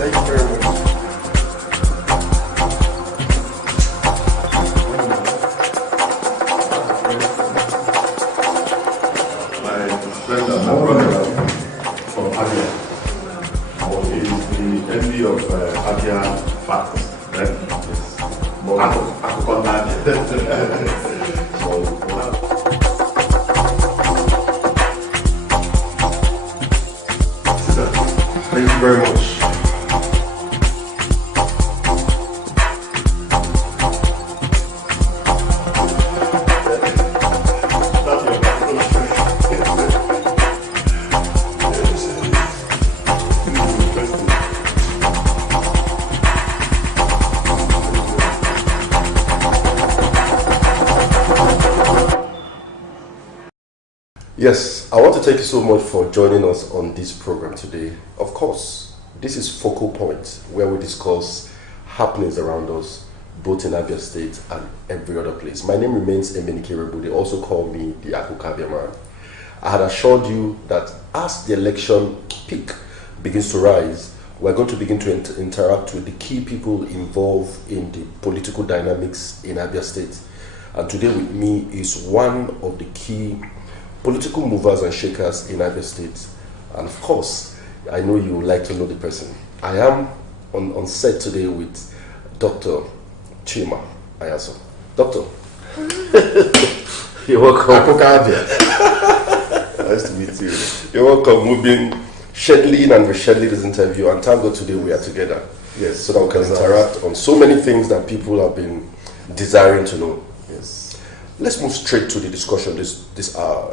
Thank you very much. My friend and my brother from Abia is the MD of Abia Facts. Right? Thank you very much. Yes, I want to thank you so much for joining us on this program today. Of course, this is Focal Point, where we discuss happenings around us, both in Abia State and every other place. My name remains Emenike Rebu. They also call me the Akukabia man. I had assured you that as the election peak begins to rise, we're going to begin to interact with the key people involved in the political dynamics in Abia State. And today with me is one of the key political movers and shakers in Abia State. And of course, I know you would like to know the person. I am on set today with Dr. Chima Anyaso. Doctor. You're welcome. Nice to meet you. You're welcome. We've been scheduling and rescheduling this interview, and thank God today we are together. Yes, so that we can interact on so many things that people have been desiring to know. Yes. Let's move straight to the discussion this hour.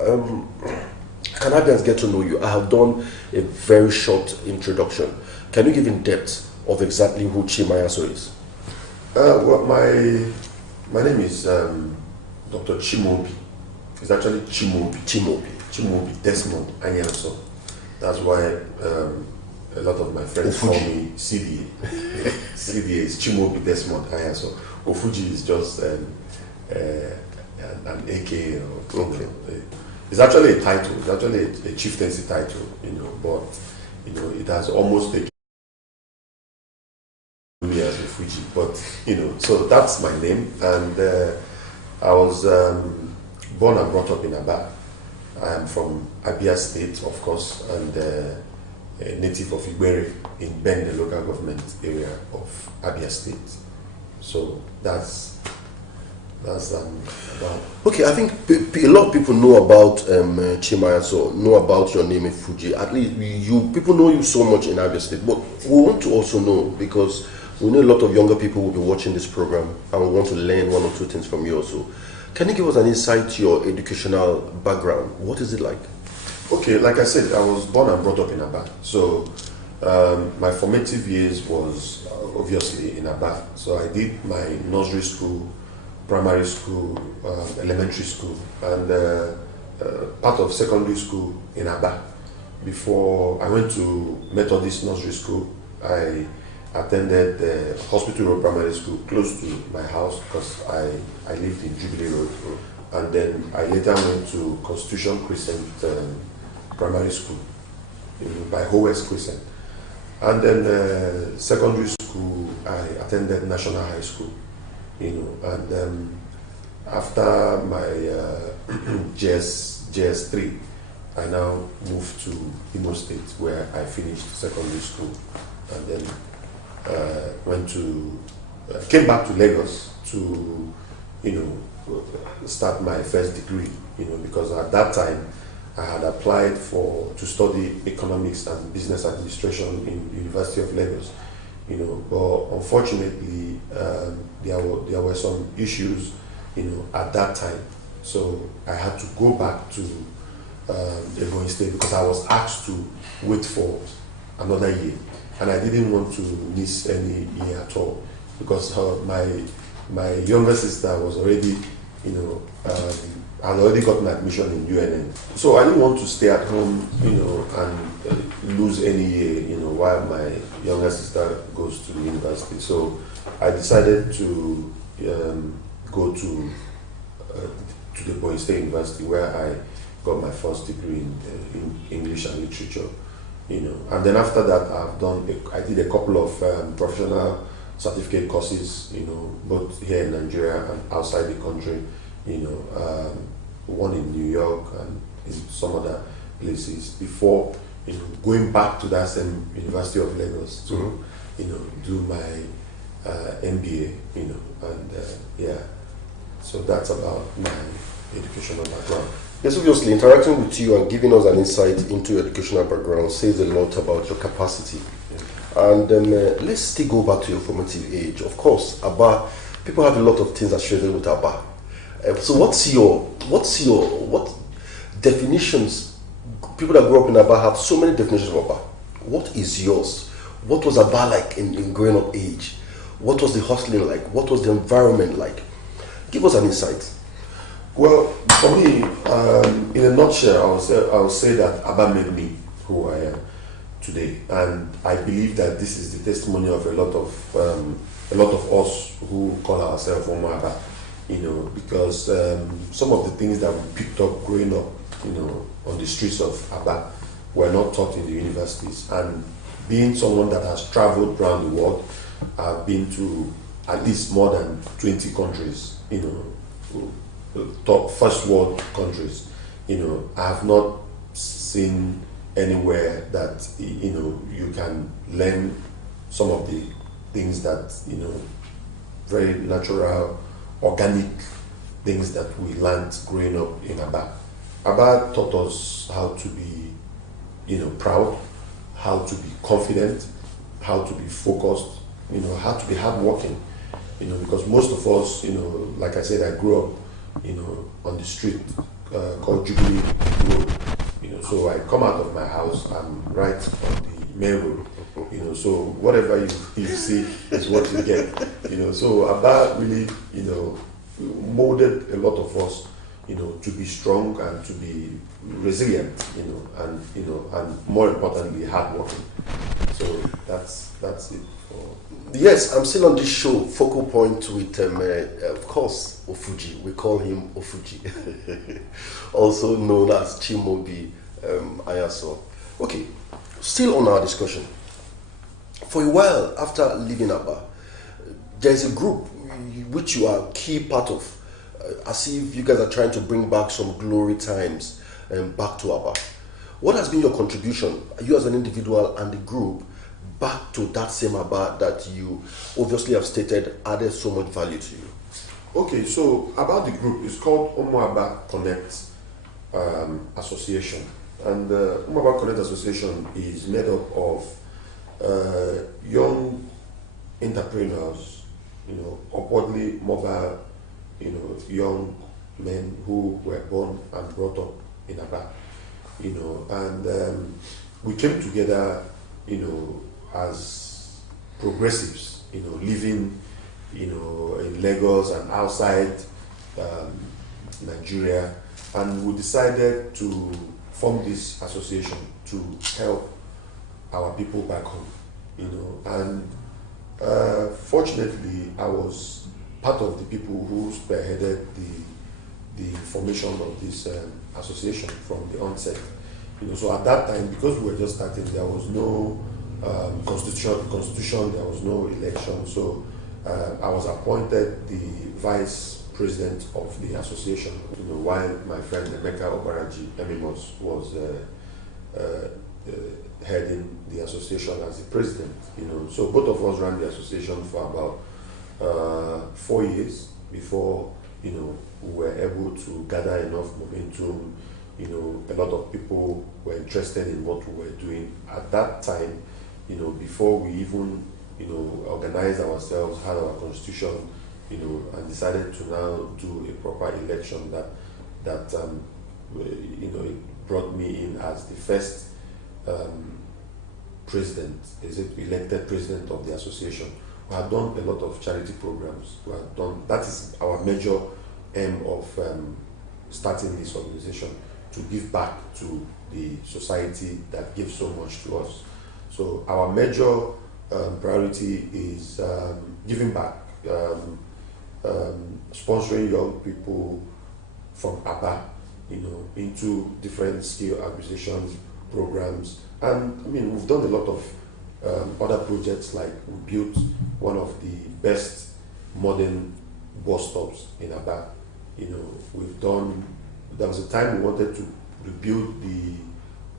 Can Abians get to know you? I have done a very short introduction. Can you give in depth of exactly who Chima Anyaso is? Well, my name is Dr. Chimobi. It's actually Chimobi Desmond Anyaso. That's why a lot of my friends call me CDA. CDA is Chimobi Desmond Anyaso. Ofuji is just an AK. Okay. It's actually a title. It's actually a chieftaincy title, but it has almost taken me as a Fuji. But so that's my name, and I was born and brought up in Aba. I am from Abia State, of course, and a native of Igbere in Ben, the local government area of Abia State. So that's about. Okay, I think a lot of people know about Chima Anyaso, know about your name in Fuji. At least people know you so much in Abia State, but we want to also know, because we know a lot of younger people will be watching this program and we want to learn one or two things from you also. Can you give us an insight to your educational background? What is it like? Okay, like I said, I was born and brought up in Aba. So my formative years was obviously in Aba. So I did my nursery school, primary school, elementary school, and part of secondary school in Aba. Before I went to Methodist Nursery School, I attended the Hospital Road Primary School close to my house because I lived in Jubilee Road. And then I later went to Constitution Crescent Primary School by Howes Crescent. And then secondary school, I attended National High School. And after my JS3, I now moved to Imo State, where I finished secondary school, and then came back to Lagos to, start my first degree. Because at that time I had applied to study economics and business administration in University of Lagos. But unfortunately, there were some issues, at that time. So I had to go back to Ebonyi State because I was asked to wait for another year, and I didn't want to miss any year at all because my younger sister was already, had already gotten admission in UNN. So I didn't want to stay at home, and lose any year, while my younger sister goes to the university. So I decided to go to the Ebonyi State University, where I got my first degree in English and literature. And then after that, I did a couple of professional certificate courses, both here in Nigeria and outside the country. One in New York and in some other places before, going back to that same University of Lagos to, do my MBA, and yeah. So that's about my educational background. Yes, obviously, interacting with you and giving us an insight into your educational background says a lot about your capacity. Yeah. And let's still go back to your formative age. Of course, Aba, people have a lot of things associated with Aba. So what definitions, people that grew up in Aba have so many definitions of Aba. What is yours? What was Aba like in growing up age? What was the hustling like? What was the environment like? Give us an insight. Well, for me, in a nutshell, I would say that Aba made me who I am today, and I believe that this is the testimony of a lot of us who call ourselves Omo Aba. Because some of the things that we picked up growing up, on the streets of Aba were not taught in the universities. And being someone that has traveled around the world, I've been to at least more than 20 countries, top first world countries. I have not seen anywhere that, you can learn some of the things that, very natural, organic things that we learned growing up in Aba. Aba taught us how to be, proud, how to be confident, how to be focused, how to be hardworking. Because most of us, like I said, I grew up, on the street called Jubilee Road. So I come out of my house, I'm right on the main road. So whatever you see is what you get. So Aba really, molded a lot of us, to be strong and to be resilient, and more importantly, hardworking. So that's it. Yes, I'm still on this show, Focal Point, with, of course, Ofuji. We call him Ofuji, also known as Chima Anyaso. Okay, still on our discussion. For a while after leaving Aba, there is a group which you are a key part of, as if you guys are trying to bring back some glory times back to Aba. What has been your contribution, you as an individual and the group, back to that same Aba that you obviously have stated added so much value to you? Okay, so about the group, it's called Omo Aba Connect Association. And the Omo Aba Connect Association is made up of young entrepreneurs, upwardly mobile, young men who were born and brought up in Aba, and we came together, as progressives, living, in Lagos and outside Nigeria, and we decided to form this association to help our people back home, and fortunately I was part of the people who spearheaded the formation of this association from the onset. So at that time, because we were just starting, there was no constitution, there was no election. So I was appointed the vice president of the association. While my friend Emeka Obaraji Emimos was heading the association as the president. So both of us ran the association for about 4 years before we were able to gather enough momentum. A lot of people were interested in what we were doing at that time. Before we even organized ourselves, had our constitution, and decided to now do a proper election that it brought me in as the first president, elected president of the association. We have done a lot of charity programs. That is our major aim of starting this organization, to give back to the society that gives so much to us. So our major priority is giving back, sponsoring young people from Abia, into different skill acquisition programs. And we've done a lot of other projects, like we built one of the best modern bus stops in Abia. There was a time we wanted to rebuild the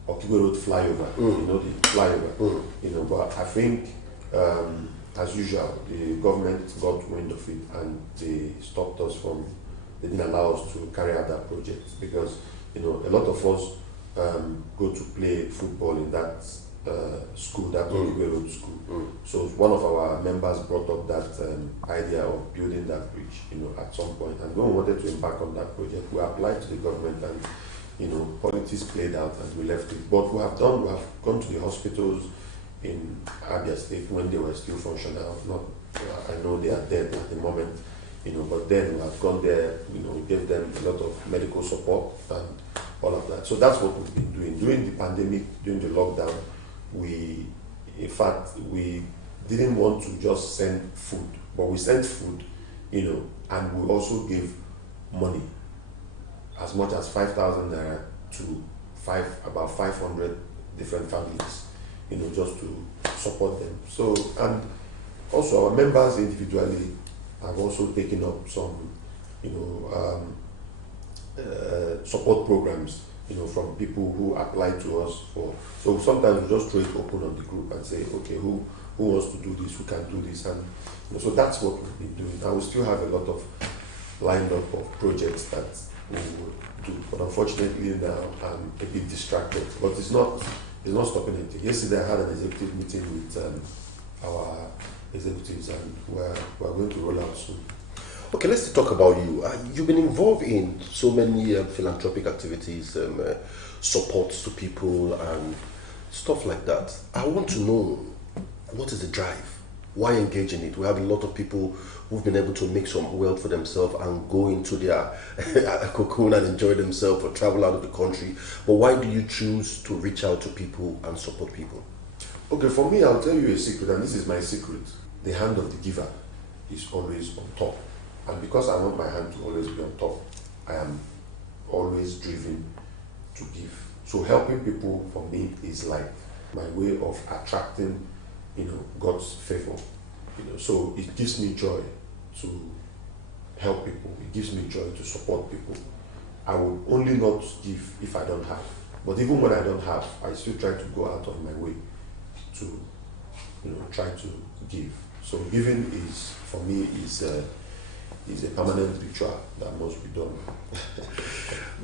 Okigwe Road flyover, the flyover, but I think, as usual, the government got wind of it and they stopped us they didn't allow us to carry out that project, because, a lot of us go to play football in that school, that Okigwe Road school. So one of our members brought up that idea of building that bridge, at some point. And when we wanted to embark on that project, we applied to the government, and politics played out and we left it. But we have gone to the hospitals in Abia State when they were still functional. I know they are dead at the moment, but then we have gone there, we gave them a lot of medical support and all of that. So that's what we've been doing. During the pandemic, during the lockdown, we didn't want to just send food, but we sent food, and we also gave money, as much as 5,000 naira to about 500 different families, just to support them. So, and also our members individually have also taken up some, support programs, from people who apply to us for. So sometimes we just throw it open on the group and say, okay, who wants to do this, who can do this, and so that's what we've been doing. And we still have a lot of lined up of projects that we will do, but unfortunately now I'm a bit distracted. But it's not stopping anything. Yesterday I had an executive meeting with our executives, and we're going to roll out soon. Okay, let's talk about you. You've been involved in so many philanthropic activities, supports to people and stuff like that. I want to know, what is the drive? Why engage in it? We have a lot of people who've been able to make some wealth for themselves and go into their cocoon and enjoy themselves or travel out of the country. But why do you choose to reach out to people and support people? Okay, for me, I'll tell you a secret, and this is my secret. The hand of the giver is always on top. And because I want my hand to always be on top, I am always driven to give. So helping people for me is like my way of attracting, God's favor. So it gives me joy to help people. It gives me joy to support people. I will only not give if I don't have. But even when I don't have, I still try to go out of my way to, try to give. So giving is, for me, is a permanent ritual that must be done.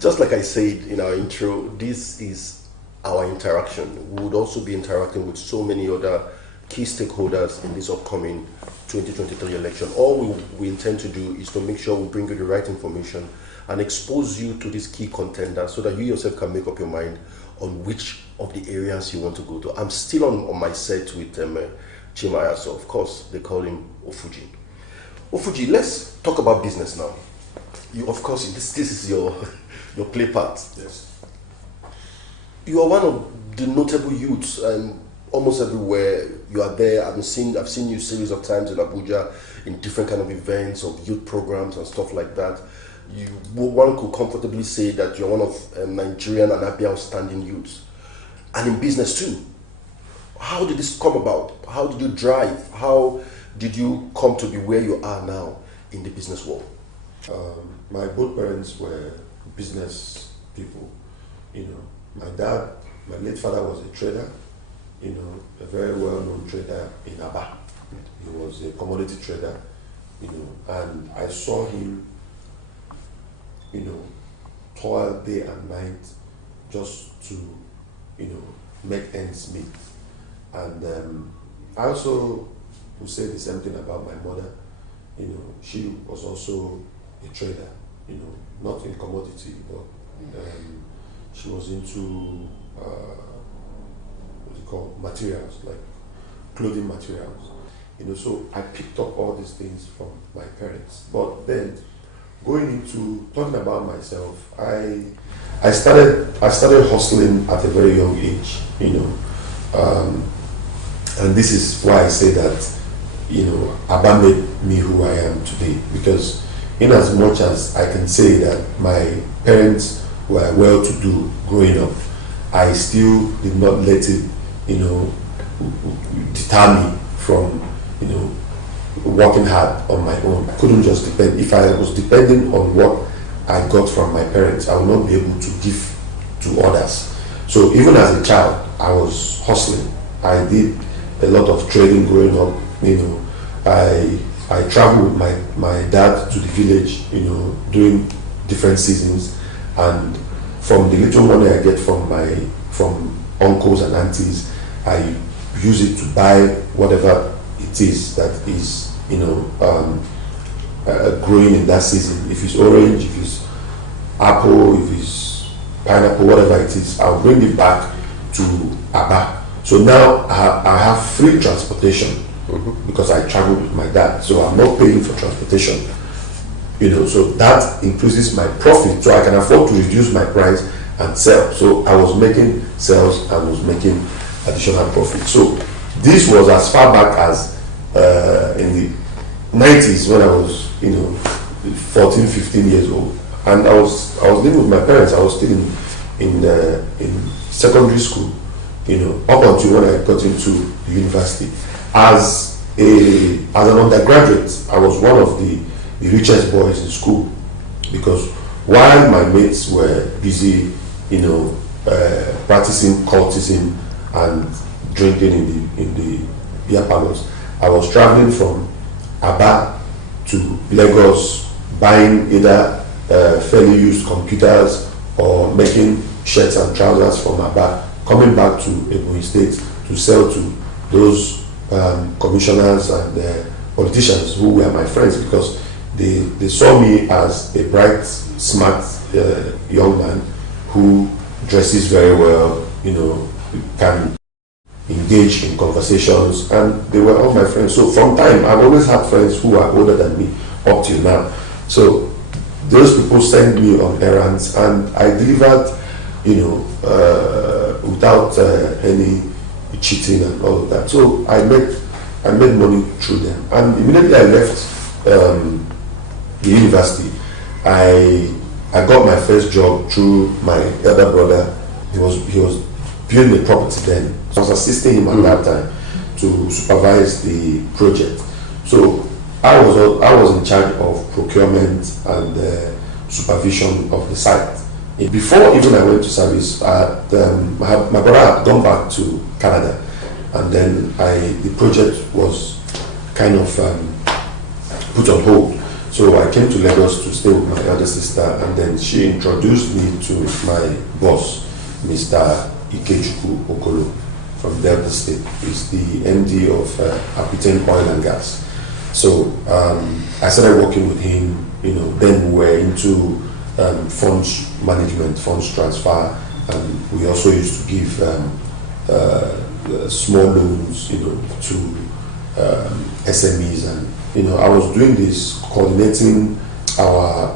Just like I said in our intro, this is our interaction. We would also be interacting with so many other key stakeholders in this upcoming 2023 election. All we intend to do is to make sure we bring you the right information and expose you to these key contenders so that you yourself can make up your mind on which of the areas you want to go to. I'm still on my set with Chima Anyaso. Of course, they call him Ofuji. Ofuji, let's talk about business now. You, of course, this is your play part. Yes. You are one of the notable youths, and almost everywhere you are there. I've seen you series of times in Abuja in different kind of events of youth programs and stuff like that. One could comfortably say that you're one of Nigerian and Abia outstanding youths, and in business too. How did this come about? How did you drive? How did you come to be where you are now in the business world? My both parents were business people. My dad, my late father was a trader, a very well-known trader in Aba. He was a commodity trader, and I saw him, toil day and night just to, make ends meet. And I also would say the same thing about my mother. She was also a trader, not in commodity, but she was into what do you call materials, like clothing materials. So I picked up all these things from my parents. But then going into talking about myself, I started hustling at a very young age, and this is why I say that Aba made me who I am today, because in as much as I can say that my parents were well-to-do growing up, I still did not let it deter me from working hard on my own. I couldn't just depend. If I was depending on what I got from my parents, I would not be able to give to others. So even as a child, I was hustling. I did a lot of trading growing up. I traveled with my dad to the village, during different seasons, and from the little money I get from uncles and aunties, I use it to buy whatever it is that is growing in that season. If it's orange, if it's apple, if it's pineapple, whatever it is, I'll bring it back to Aba. So now I have free transportation because I travel with my dad. So I'm not paying for transportation. So that increases my profit. So I can afford to reduce my price and sell. So I was making sales and was making additional profit. So this was as far back as in the 90s when I was 14, 15 years old, and I was living with my parents. I was still in secondary school, up until when I got into the university. As an undergraduate, I was one of the richest boys in school, because while my mates were busy, practicing cultism and drinking in the beer parlors, I was traveling from Aba to Lagos, buying either fairly used computers or making shirts and trousers from Aba, coming back to Ebonyi State to sell to those commissioners and politicians who were my friends, because they saw me as a bright, smart young man who dresses very well, can engage in conversations, and they were all my friends. So from time, I've always had friends who are older than me up till now. So those people sent me on errands, and I delivered, without any cheating and all of that. So I made money through them, and immediately I left the university. I got my first job through my elder brother. He was building a property then. So I was assisting him at that time to supervise the project. So I was in charge of procurement and supervision of the site. Before even I went to service, my brother had gone back to Canada, and then the project was kind of put on hold. So I came to Lagos to stay with my elder sister, and then she introduced me to my boss, Mr. Ikechukwu Okolo from Delta State. He's the MD of Aquitaine Oil and Gas. So I started working with him. Then we were into funds management, funds transfer, and we also used to give small loans, to SMEs, and I was doing this, coordinating our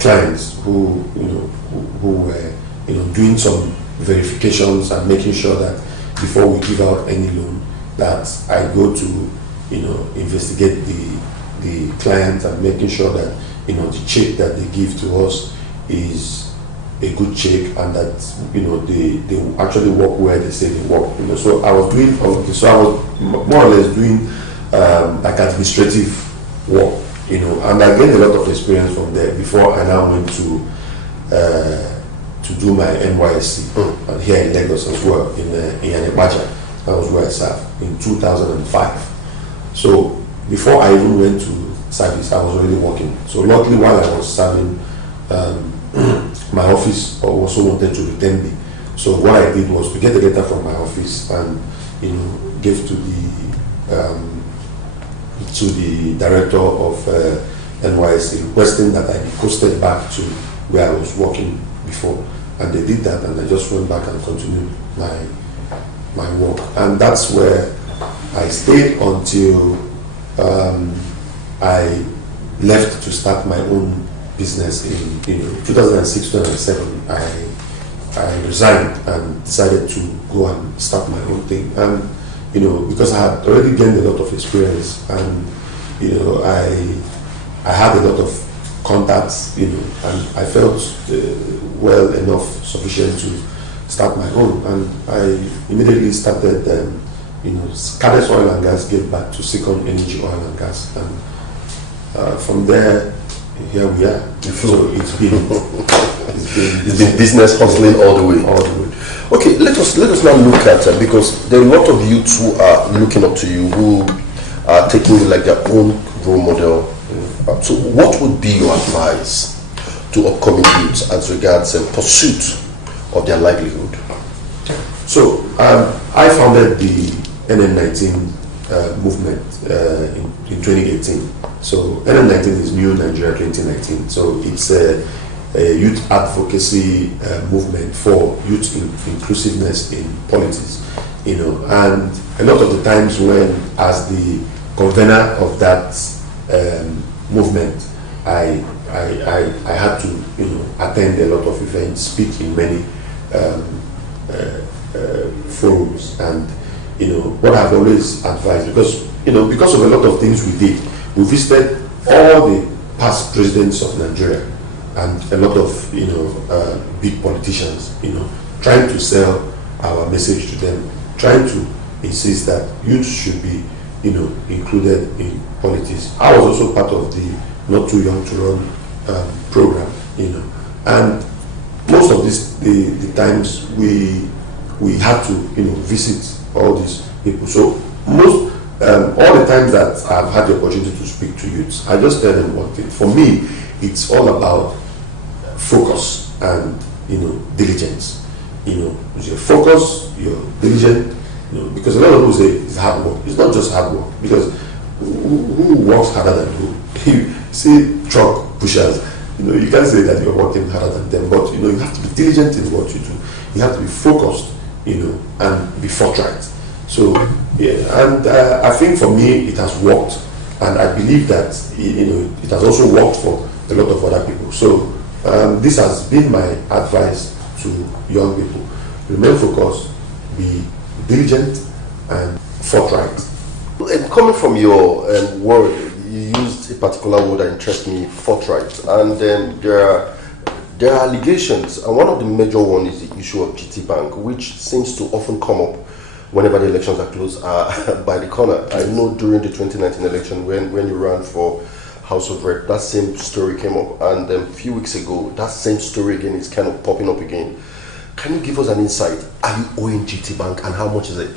clients who were doing some verifications and making sure that before we give out any loan, that I go to investigate the client and making sure that the check that they give to us is a good check, and that they actually work where they say they work. So I was doing all of this. So I was more or less doing like administrative work, and I gained a lot of experience from there before I now went to do my NYSC and here in Lagos as well, in Yanebaja. That was where I served in 2005. So before I even went to service, I was already working. So luckily, while I was serving, my office also wanted to retain me. So what I did was to get a letter from my office and give to the director of NYSC, requesting that I be posted back to where I was working before. And they did that, and I just went back and continued my work. And that's where I stayed until I left to start my own business in 2006-2007. I resigned and decided to go and start my own thing. And because I had already gained a lot of experience, and I had a lot of contacts, and I felt well enough, sufficient to start my own. And I immediately started, Cadence Oil and Gas gave back to Second Energy Oil and Gas, and from there, here we are. So it's been business hustling all the way. Okay, let us now look at because there are a lot of youths who are looking up to you, who are taking you like their own role model. So what would be your advice to upcoming youths as regards pursuit of their livelihood? So I founded the NN19 movement in 2018. So NN19 is New Nigeria 2019. So it's a youth advocacy movement for youth inclusiveness in politics. And a lot of the times when, as the convener of that movement, I had to attend a lot of events, speak in many forums, and what I've always advised, because of a lot of things we did, we visited all the past presidents of Nigeria and a lot of big politicians, trying to sell our message to them, trying to insist that youth should be included in politics. I was also part of the Not Too Young to Run program, and most of the times we had to visit all these people. So all the times that I've had the opportunity to speak to youths, I just tell them one thing. For me, it's all about focus and diligence. Your focus, you're diligent. Because a lot of people say it's hard work. It's not just hard work, because who works harder than who? You see truck pushers, you can't say that you're working harder than them, but you have to be diligent in what you do. You have to be focused, and be forthright. So and I think for me it has worked, and I believe that it has also worked for a lot of other people. So this has been my advice to young people: remain focused, be diligent, and forthright. And coming from your word, you used a particular word that interests me, forthright, and there are allegations, and one of the major ones is the issue of GT Bank, which seems to often come up whenever the elections are close by the corner. I know during the 2019 election, when you ran for House of Rep, that same story came up, and a few weeks ago, that same story again is kind of popping up again. Can you give us an insight? Are you owing GT Bank, and how much is it?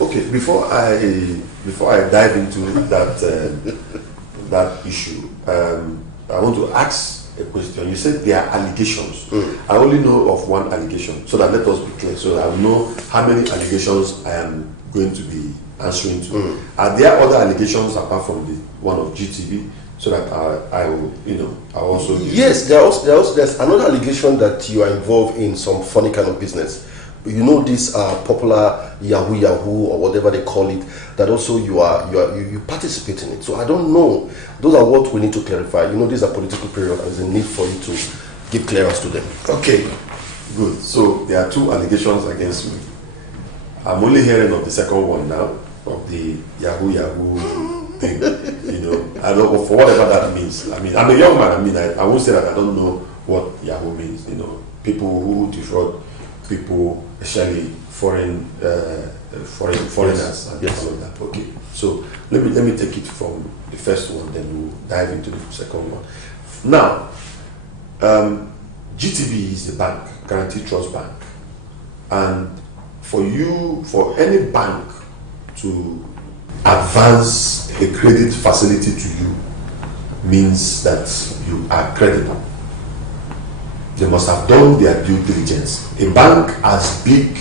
Okay, before I dive into that issue, I want to ask a question. You said there are allegations. I only know of one allegation, so that let us be clear, so that I know how many allegations I am going to be answering to. Are there other allegations apart from the one of GTB, so that I will, I also... Yes, there's another allegation that you are involved in some funny kind of business. This popular Yahoo or whatever they call it, that also you participate in it. So I don't know. Those are what we need to clarify. These are political period, and there's a need for you to give clearance to them. Okay, good. So there are two allegations against me. I'm only hearing of the second one now, of the Yahoo thing. I don't know, for whatever that means. I mean, I'm a young man. I won't say that I don't know what Yahoo means. People who defraud people especially foreigners and all of that. Okay, so let me take it from the first one, then we'll dive into the second one. Now, GTB is a bank, Guaranteed Trust Bank, and for any bank to advance a credit facility to you means that you are credible. They must have done their due diligence. A bank as big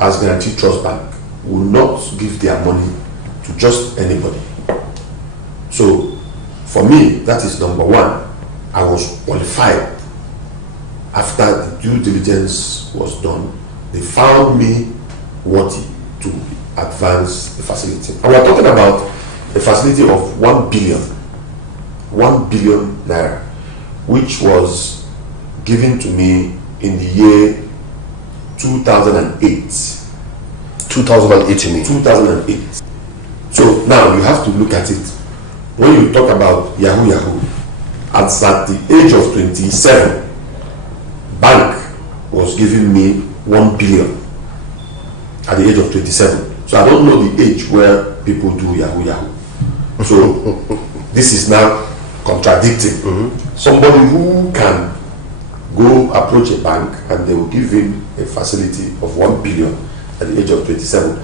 as Guaranteed Trust Bank will not give their money to just anybody. So for me, that is number one. I was qualified. After the due diligence was done, they found me worthy to advance the facility. And we're talking about a facility of 1 billion naira, which was given to me in the year 2008. 2008, you mean? 2008. So now you have to look at it. When you talk about Yahoo, at the age of 27, bank was giving me 1 billion at the age of 27. So I don't know the age where people do Yahoo. So this is now contradicting. Somebody who can go approach a bank and they will give him a facility of 1 billion at the age of 27.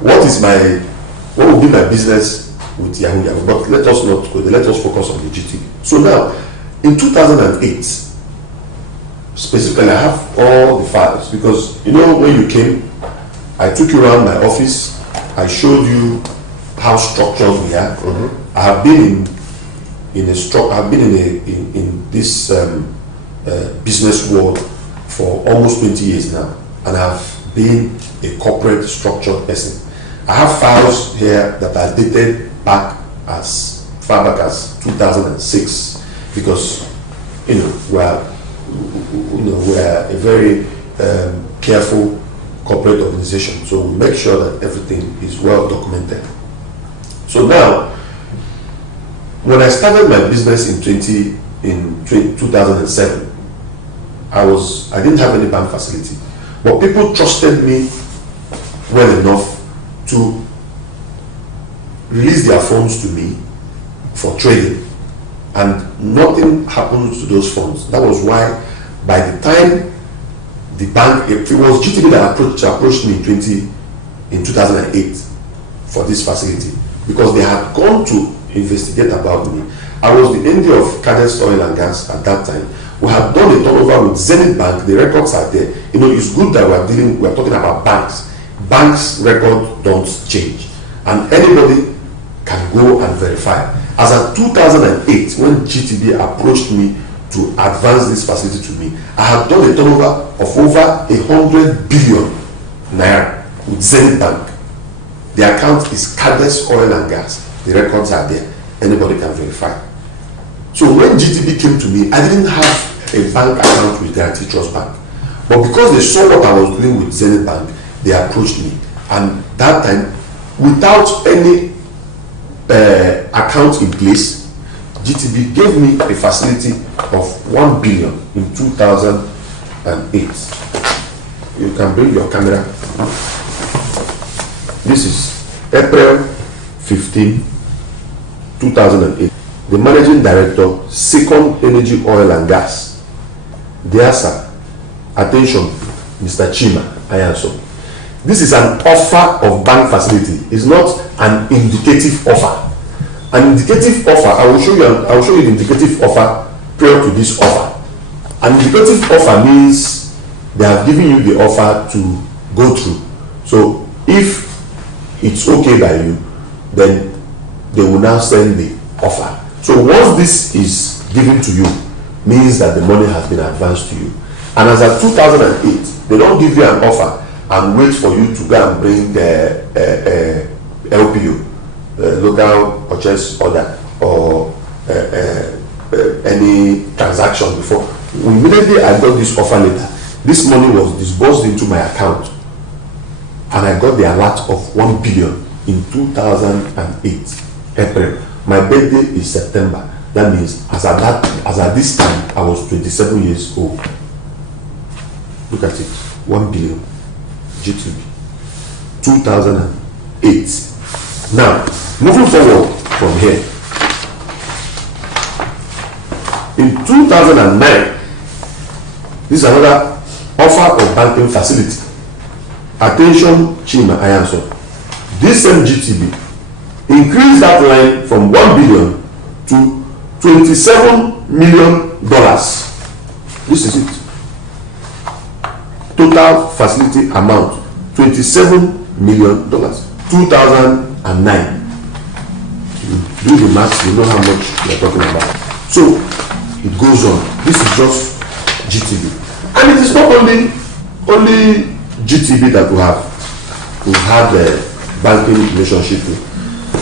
What will be my business with Yahoo? But let us not go there. Let us focus on the GT. So now, in 2008, specifically, I have all the files, because when you came, I took you around my office. I showed you how structured we are. I have been in this business world for almost 20 years now, and I've been a corporate structured person. I have files here that are dated as far back as 2006, because we're a very careful corporate organization, so we make sure that everything is well documented. So now, when I started my business in 2007, I didn't have any bank facility, but people trusted me well enough to release their funds to me for trading, and nothing happens to those funds. That was why, by the time the bank, it was GTB that approached me in 2008 for this facility, because they had gone to investigate about me. I was the MD of Cadence Oil and Gas at that time. We had done a turnover with Zenith Bank. The records are there. It's good that we're talking about banks. Banks' records don't change, and anybody can go and verify. As of 2008, when GTB approached me to advance this facility to me, I had done a turnover of over 100 billion naira with Zenith Bank. The account is Cadence Oil and Gas. The records are there. Anybody can verify. So when GTB came to me, I didn't have a bank account with Guaranteed Trust Bank, but because they saw what I was doing with Zenith Bank, they approached me, and that time, without any account in place, GTB gave me a facility of 1 billion in 2008. You can bring your camera. This is April 15, 2008. The Managing Director, Second Energy Oil and Gas. Dear sir, attention, Mr. Chima Anyaso. This is an offer of bank facility. It's not an indicative offer. An indicative offer, I will show you the indicative offer prior to this offer. An indicative offer means they have given you the offer to go through. So if it's okay by you, then they will now send the offer. So once this is given to you, means that the money has been advanced to you. And as at 2008, they don't give you an offer and wait for you to go and bring the LPO, local purchase order, or any transaction before. Immediately I got this offer letter, this money was disbursed into my account, and I got the alert of 1 billion in 2008 April. My birthday is September. That means as at this time I was 27 years old. Look at it. 1 billion GTB. 2008. Now, moving forward from here, in 2009, this is another offer of banking facility. Attention, Chima Anyaso. This same GTB increased that line from 1 billion to $27 million. This is it. Total facility amount $27 million. 2009. Do the math, you know how much we are talking about. So it goes on. This is just GTB, and it is not only GTB that we had a banking relationship with.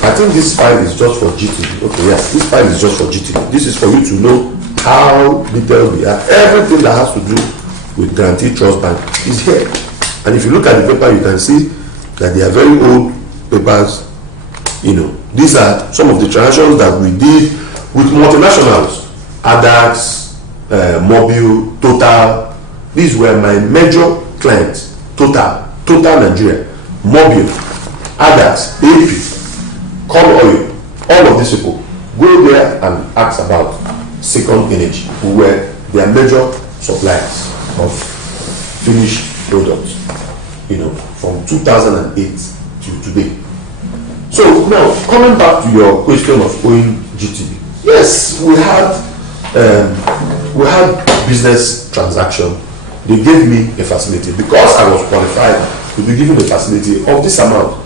I think this file is just for GTB. Okay, yes, this file is just for GTB. This is for you to know how detailed we are. Everything that has to do with Guarantee Trust Bank is here. And if you look at the paper, you can see that they are very old papers. You know, these are some of the transactions that we did with multinationals, ADAX, Mobile, Total. These were my major clients. Total Nigeria, Mobile, ADAX, AP, Call Oil. All of these people go there and ask about Second Energy, who were their major suppliers of finished products, you know, from 2008 to today. So now, coming back to your question of owing GTB, yes, we had business transaction. They gave me a facility because I was qualified to be given a facility of this amount.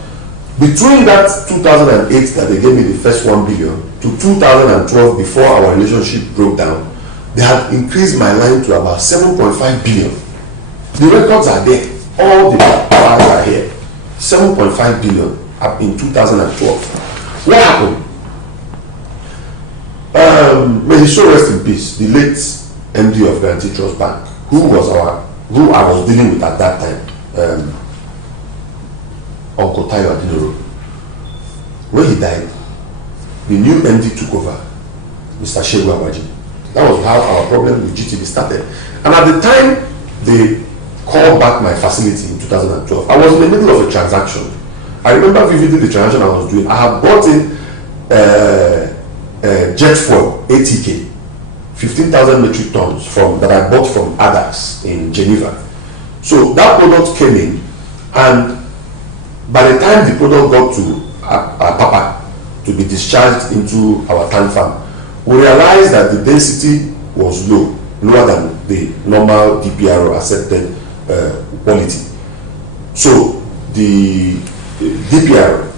Between that 2008 that they gave me the first 1 billion to 2012, before our relationship broke down, they had increased my line to about 7.5 billion. The records are there. All the files are here. 7.5 billion up in 2012. What happened? May he so rest in peace, the late MD of Guarantee Trust Bank, who I was dealing with at that time, Uncle Tayo Adinoro. When he died, the new MD took over, Mr. Shehu Awaji. That was how our problem with GTB started. And at the time they called back my facility in 2012, I was in the middle of a transaction. I remember vividly the transaction I was doing. I had bought in jet fuel, ATK, 15,000 metric tons that I bought from ADAX in Geneva. So that product came in, and by the time the product got to Papa to be discharged into our tank farm, we realized that the density was lower than the normal DPRO accepted quality. So the DPRO,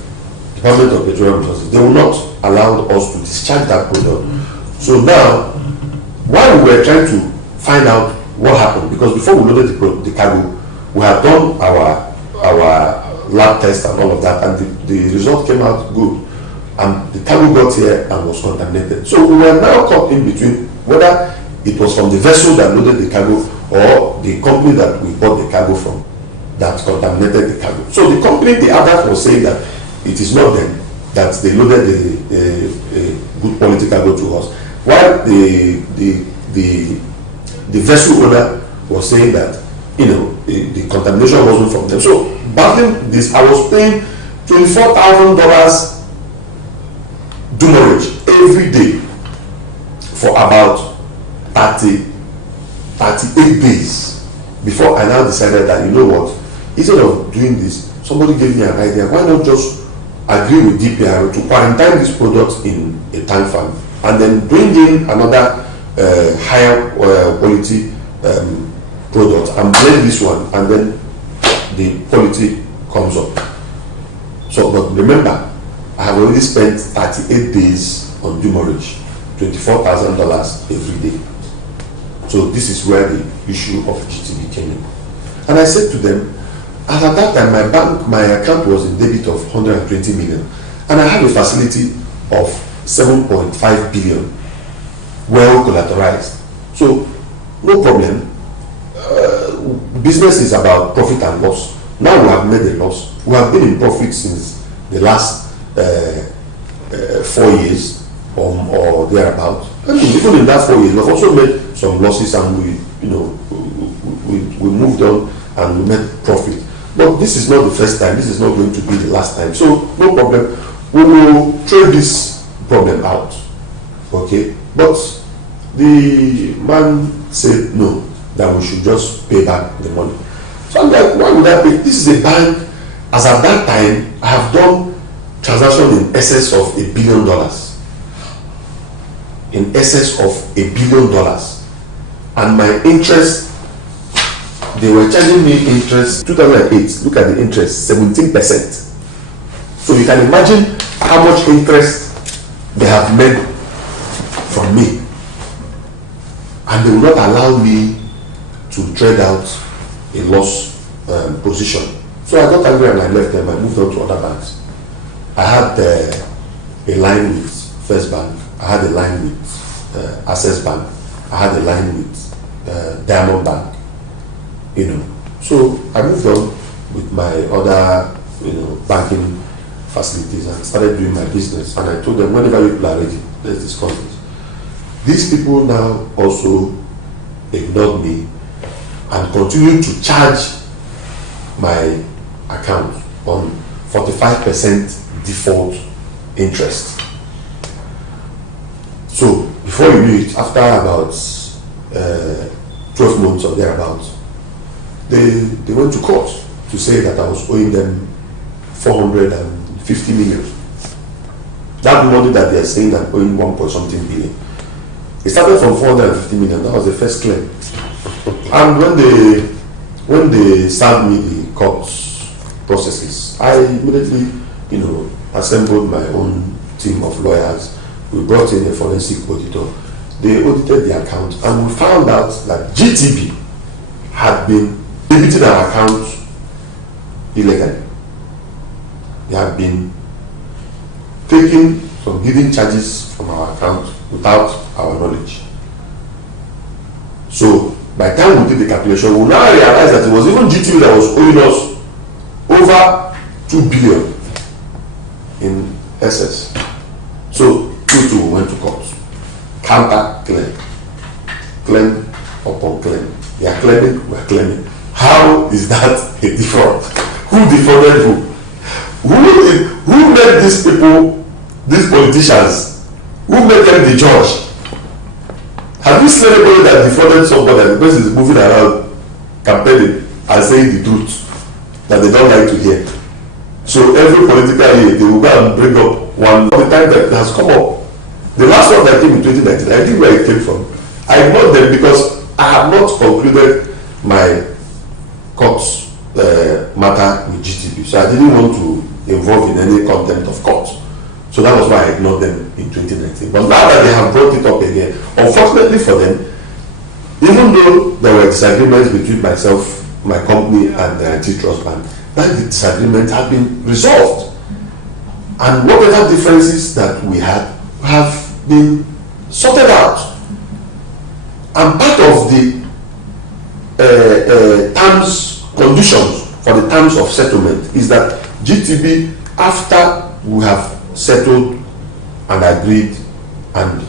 Department of Petroleum Resources, they will not allow us to discharge that product. So now, while we were trying to find out what happened, because before we loaded the cargo, we had done our lab test and all of that, and the result came out good, and the cargo got here and was contaminated. So we were now caught in between whether it was from the vessel that loaded the cargo or the company that we bought the cargo from that contaminated the cargo. So the company, the ADAC, was saying that it is not them, that they loaded the good quality cargo to us, while the vessel owner was saying that, you know, the contamination wasn't from them. So battling this, I was paying $24,000 demurrage every day for about 38 days before I now decided that, you know what, instead of doing this, somebody gave me an idea. Why not just agree with DPR to quarantine this product in a tank farm and then bring in another higher quality product and blend this one, and then the quality comes up. So, but remember, I have already spent 38 days on demurrage, $24,000 every day. So this is where the issue of GTB came in. And I said to them, and at that time my account was in debit of 120 million, and I had a facility of 7.5 billion, well collateralized. So no problem. Business is about profit and loss. Now we have made a loss. We have been in profit since the last 4 years or thereabout. And even in that 4 years, we've also made some losses, and we moved on and we made profit. But this is not the first time, this is not going to be the last time. So no problem, we will trade this problem out. Okay? But the man said no, that we should just pay back the money. So I'm like, why would I pay? This is a bank, as at that time, I have done transactions in excess of $1 billion. In excess of $1 billion. And my interest, they were charging me interest, 2008, look at the interest, 17%. So you can imagine how much interest they have made from me. And they will not allow me to trade out a loss position. So I got angry and I left them. I moved on to other banks. I had a line with First Bank. I had a line with Access Bank. I had a line with Diamond Bank. So I moved on with my other, banking facilities and started doing my business. And I told them, whenever people are ready, let's discuss this. These people now also ignored me and continue to charge my account on 45% default interest. So before you knew it, after about 12 months or thereabouts, they went to court to say that I was owing them 450 million. That money that they are saying I'm owing 1.something billion. It started from 450 million. That was the first claim. And when they served me the court processes, I immediately, assembled my own team of lawyers. We brought in a forensic auditor. They audited the account, and we found out that GTB had been debiting our account illegally. They had been taking some hidden charges from our account without our knowledge. So by the time we did the calculation, we now realized that it was even GTB that was owing us over 2 billion in excess. So we went to court. Counter claim upon claim. They are claiming, we are claiming. How is that a defraud? Who defrauded who? Who made these people, these politicians, who made them the judge? Have you seen anybody that defrauded somebody and the person is moving around campaigning and saying the truth that they don't like to hear? So every political year they will go and bring up one of the time that has come up. The last one that came in 2019, I think where it came from. I ignored them because I have not concluded my court matter with GTB. So I didn't want to involve in any contempt of court. So that was why I ignored them in 2019. But now that they have brought it up again, unfortunately for them, even though there were disagreements between myself, my company, and the antitrust bank, that the disagreement have been resolved. And whatever differences that we had have been sorted out. And part of the terms, conditions for the terms of settlement is that GTB, after we have settled and agreed and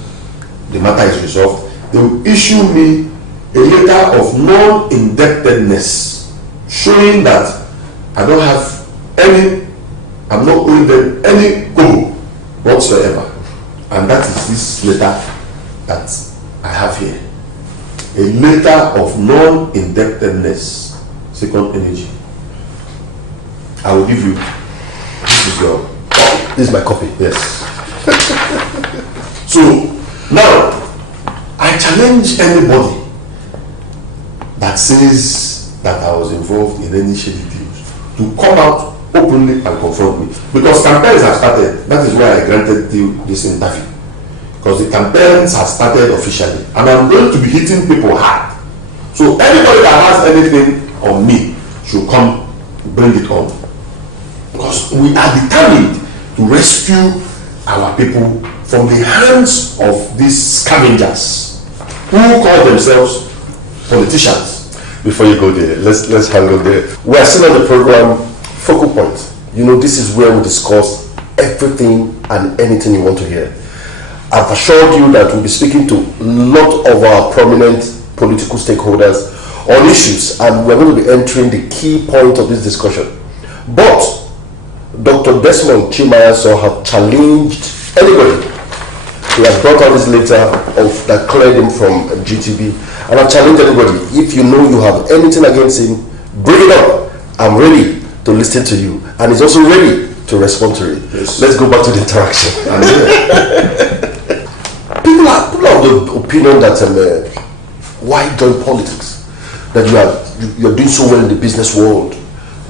the matter is resolved, they will issue me a letter of non-indebtedness showing that I don't have any, I'm not owing them any kobo whatsoever. And that is this letter that I have here. A letter of non-indebtedness, Second Energy. I will give you, this is your copy. This is my copy. Yes. So now I challenge anybody that says that I was involved in any shady deals to come out openly and confront me, because campaigns have started. That is why I granted you this interview, because the campaigns have started officially and I'm going to be hitting people hard. So anybody that has anything on me should come bring it on, because we are determined to rescue our people from the hands of these scavengers who call themselves politicians. Before you go there, let's hang on there. We are still on the program Focal Point. This is where we discuss everything and anything you want to hear. I've assured you that we'll be speaking to a lot of our prominent political stakeholders on issues, and we're going to be entering the key point of this discussion. But Dr. Desmond Chima Anyaso have challenged anybody. He has brought out this letter that cleared him from GTB, and I challenge anybody. If you know you have anything against him, bring it up. I'm ready to listen to you, and he's also ready to respond to it. Yes. Let's go back to the interaction. People are of the opinion that why join politics? That you're doing so well in the business world,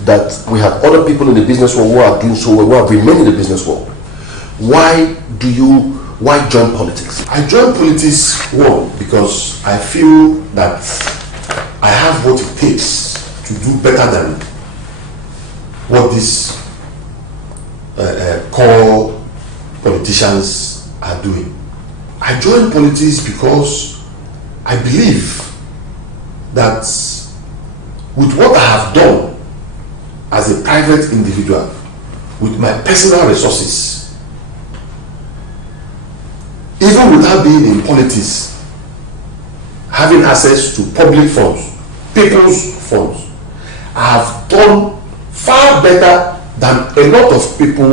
that we have other people in the business world who are doing so well, who have remained in the business world. Why join politics? I joined politics, one, because I feel that I have what it takes to do better than what these core politicians are doing. I joined politics because I believe that with what I have done as a private individual, with my personal resources, even without being in politics, having access to public funds, people's funds, I have done far better than a lot of people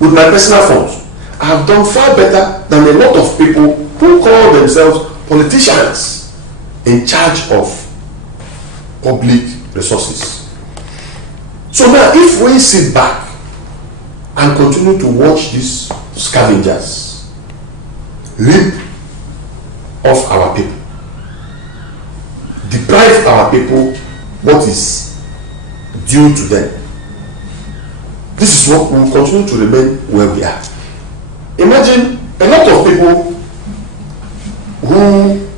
with my personal funds. I have done far better than a lot of people who call themselves politicians in charge of public resources. So now, if we sit back and continue to watch these scavengers rip off our people, deprive our people what is due to them, this is what will continue to remain where we are. Imagine a lot of people who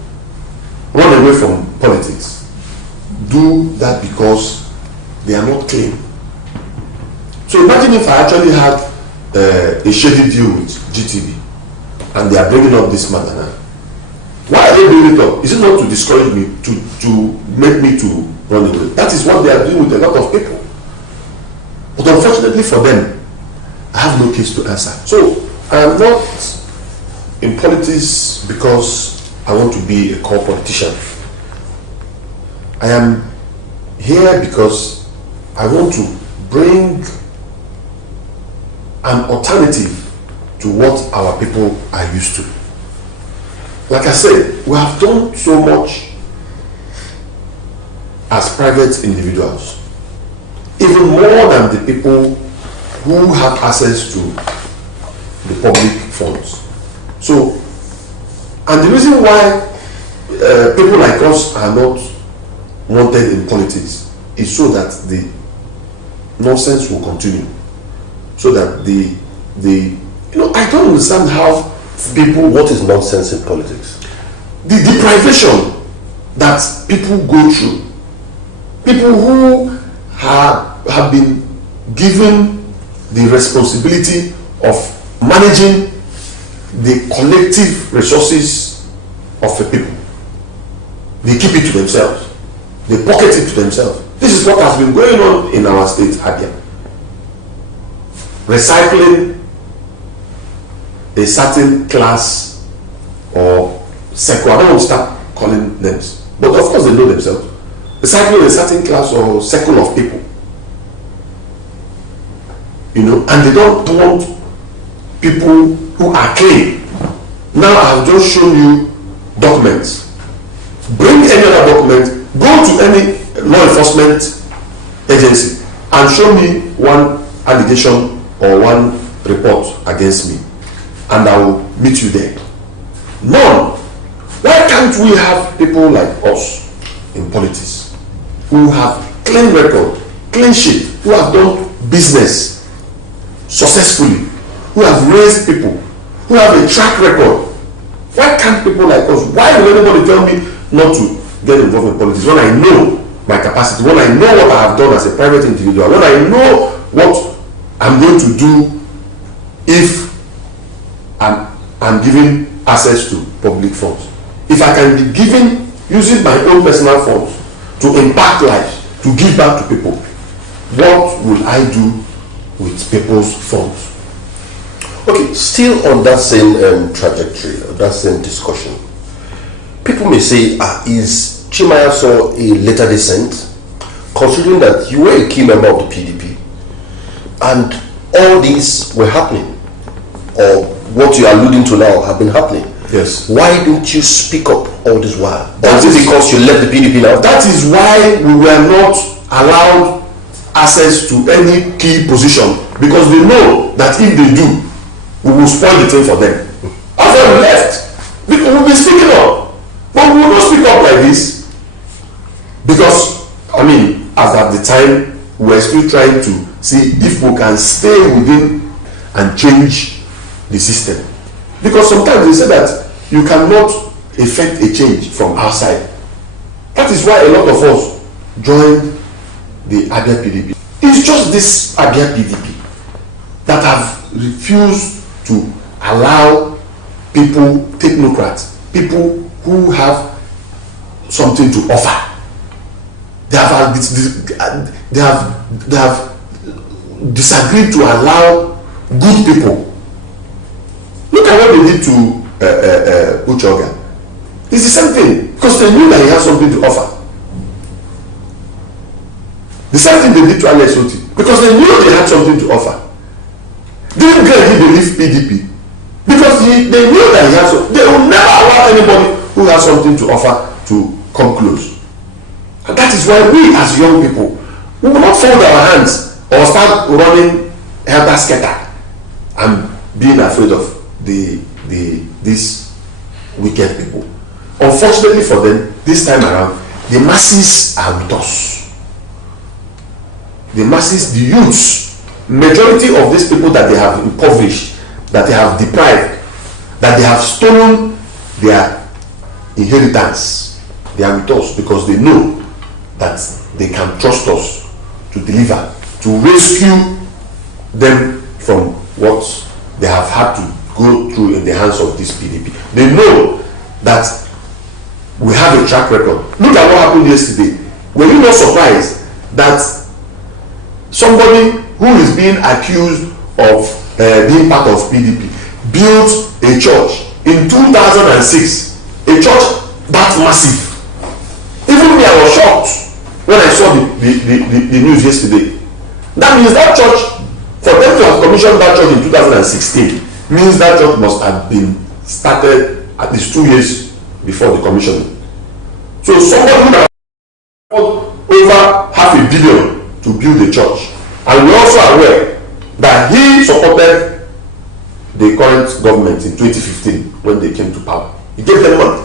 run away from politics do that because they are not clean. So imagine if I actually had a shady deal with GTB and they are bringing up this matter now. Why are they bringing it up? Is it not to discourage me, to make me to run away? That is what they are doing with a lot of people. But unfortunately for them, I have no case to answer. So I am not in politics because I want to be a core politician. I am here because I want to bring an alternative to what our people are used to. Like I said, we have done so much as private individuals, even more than the people who have access to the public funds. So, and the reason why people like us are not wanted in politics is so that the nonsense will continue. So that I don't understand how people. What is nonsense in politics? The deprivation that people go through. People who have been given the responsibility of managing the collective resources of the people. They keep it to themselves. They pocket it to themselves. This is what has been going on in our state, Abia. Recycling a certain class or circle. I don't want to start calling names, but of course they know themselves. Recycling a certain class or circle of people. And they don't want people who are clean. Now I have just shown you documents. Bring any other document, go to any law enforcement agency and show me one allegation or one report against me, and I will meet you there. None. Why can't we have people like us in politics who have clean record, clean sheet, who have done business successfully, who have raised people, who have a track record? Why can't people like us? Why will anybody tell me not to get involved in politics when I know my capacity, when I know what I have done as a private individual, when I know what I'm going to do if I'm given access to public funds? If I can be given, using my own personal funds to impact lives, to give back to people, what will I do with people's funds? Okay, still on that same trajectory, that same discussion, people may say, is Chima Anyaso a later descent, considering that you were a key member of the PDP and all these were happening, or what you are alluding to now have been happening? Yes. Why didn't you speak up all this while? Or is it because you left the PDP now? That is why we were not allowed access to any key position, because they know that if they do, we will spoil the thing for them. After we left, we will be speaking up, but we will not speak up like this, because as at the time we were still trying to see if we can stay within and change the system, because sometimes they say that you cannot effect a change from outside. That is why a lot of us joined the Abia PDP. It's just this Abia PDP that have refused to allow people, technocrats, people who have something to offer. They have disagreed to allow good people. Look at what they did to Uchoga. It's the same thing, because they knew that he had something to offer. The same thing they did to Alex Oti, because they knew they had something to offer. They didn't leave PDP because they knew that he had they will never allow anybody who has something to offer to come close. And that is why we as young people, we will not fold our hands or start running helter-skelter and being afraid of these wicked people. Unfortunately for them, this time around, the masses are with us. The masses, the youths, majority of these people that they have impoverished, that they have deprived, that they have stolen their inheritance, they are with us because they know that they can trust us to deliver, to rescue them from what they have had to go through in the hands of this PDP. They know that we have a track record. Look at what happened yesterday. Were you not surprised that somebody who is being accused of being part of PDP built a church in 2006, a church that massive? Even me, I was shocked when I saw the news yesterday. That means that church, for them to have commissioned that church in 2016, means that church must have been started at least 2 years before the commissioning. So somebody would have over $500 million to build a church. And we're also aware that he supported the current government in 2015 when they came to power. He gave them money.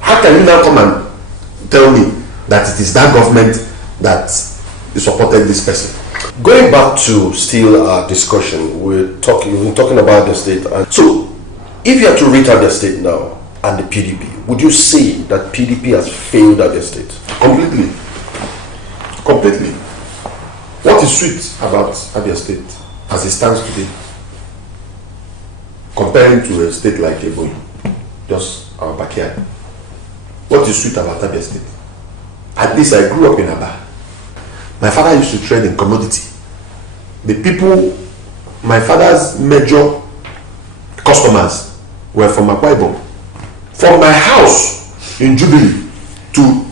How can you now come and tell me that it is that government that supported this person? Going back to still our discussion, we've been talking about the state. And so, if you had to rate Abia State now and the PDP, would you say that PDP has failed Abia State? Completely. Completely. What is sweet about Abia State as it stands today, comparing to a state like Ebonyi, just our backyard? What is sweet about Abia State? At least I grew up in Aba. My father used to trade in commodity. The people, my father's major customers were from Akwa Ibom. From my house in Jubilee to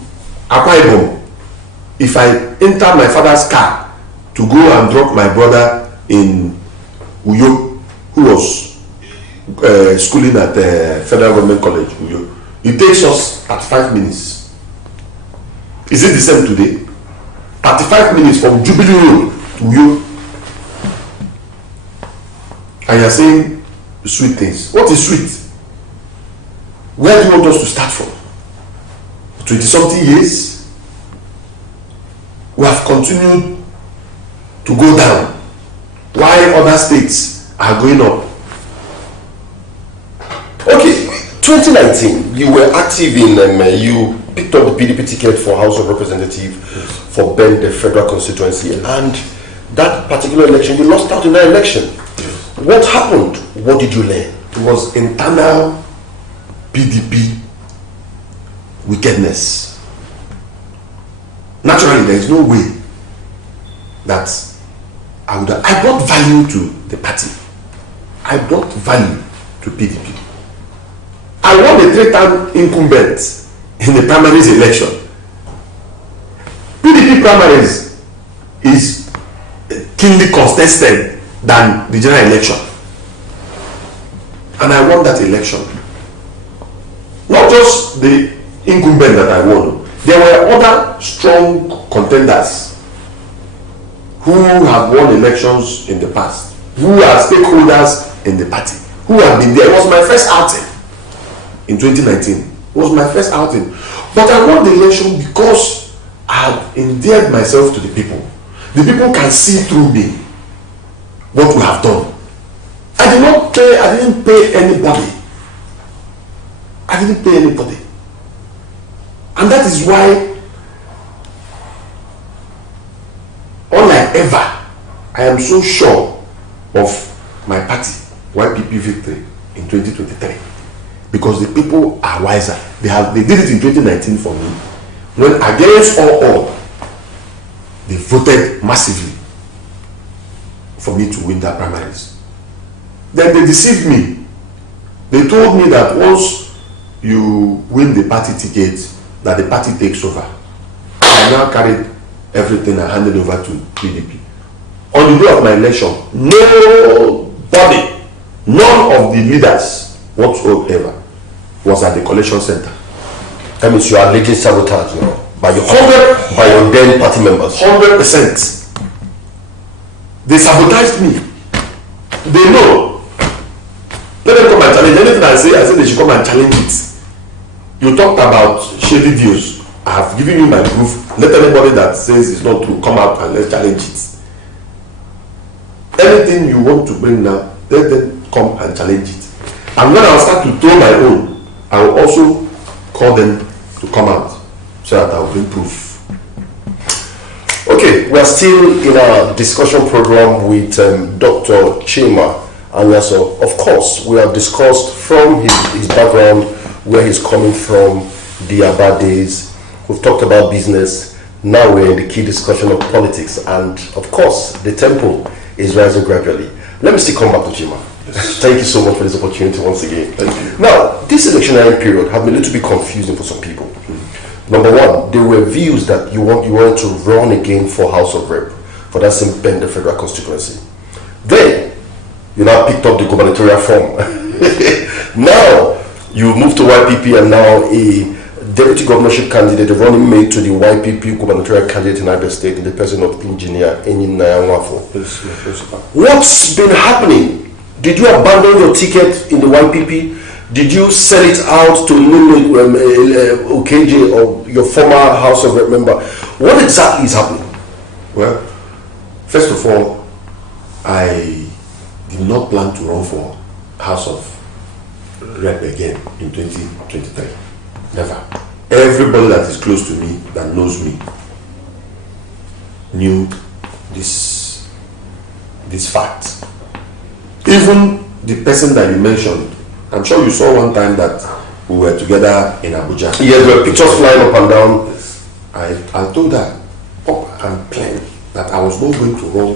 Akwa Ibom, if I enter my father's car to go and drop my brother in Uyo, who was schooling at Federal Government College, Uyo, it takes us 35 minutes. Is it the same today? 35 minutes from Jubilee Road to Uyo. And you're saying sweet things. What is sweet? Where do you want us to start from? 20-something years, we have continued to go down while other states are going up. Okay, 2019, you were active in, you picked up the PDP ticket for House of Representatives for Ben, the federal constituency, and that particular election, you lost out in that election. What happened? What did you learn? It was internal PDP wickedness. Naturally, there is no way that I brought value to the party. I brought value to PDP. I won the 3-term incumbent in the primaries election. PDP primaries is keenly contested than the general election. And I won that election. Not just the incumbent that I won. There were other strong contenders who have won elections in the past, who are stakeholders in the party, who have been there. It was my first outing in 2019. It was my first outing. But I won the election because I had endeared myself to the people. The people can see through me what we have done. I didn't pay anybody. I didn't pay anybody. And that is why, unlike ever, I am so sure of my party, YPP victory in 2023. Because the people are wiser. They did it in 2019 for me. When against all, they voted massively for me to win that primaries. Then they deceived me. They told me that once you win the party ticket, that the party takes over. I now carried everything and handed over to PDP. On the day of my election, nobody, none of the leaders whatsoever was at the collection center. That means you are alleging sabotage now by your then party members. 100%. They sabotaged me. They know. Let them come and challenge anything I say they should come and challenge it. You talked about shady deals. I have given you my proof. Let anybody that says it's not true come out and let's challenge it. Anything you want to bring now, let them come and challenge it. And when I start to throw my own, I will also call them to come out so that I will bring proof. Okay, we are still in our discussion program with Dr. Chima Anyaso. Of course, we have discussed from his background, where he's coming from, the Abia days. We've talked about business. Now we're in the key discussion of politics. And of course, the tempo is rising gradually. Let me still come back to Chima. Yes. Thank you so much for this opportunity once again. Thank you. Now, this electionary period has been a little bit confusing for some people. Number one, there were views that you wanted to run again for House of Rep, for that same Bender federal constituency. Then, you now picked up the gubernatorial form. Now, you moved to YPP and now a deputy governorship candidate, a running mate to the YPP gubernatorial candidate in Abia State, in the person of Engineer Anyinayawafo. What's been happening? Did you abandon your ticket in the YPP? Did you sell it out to OKJ or your former House of Rep member? What exactly is happening? Well, first of all, I did not plan to run for House of Rep again in 2023. Never. Everybody that is close to me, that knows me, knew this fact. Even the person that you mentioned, I'm sure you saw one time that we were together in Abuja. Yes, there were pictures flying up and down. I told her up and plain that I was not going to run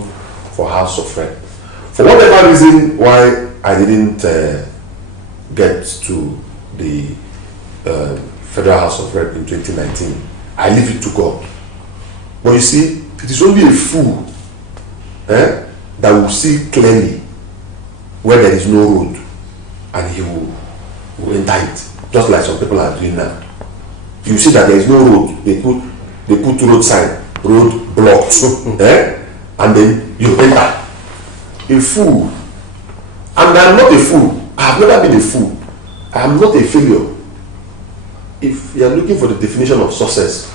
for House of Rep. For whatever reason why I didn't get to the Federal House of Rep in 2019, I leave it to God. But you see, it is only a fool that will see clearly where there is no road, and he will enter it, just like some people are doing now. You see that there is no road, they put road sign, road blocked, and then you enter. A fool. And I'm not a fool. I have never been a fool. I am not a failure. If you are looking for the definition of success,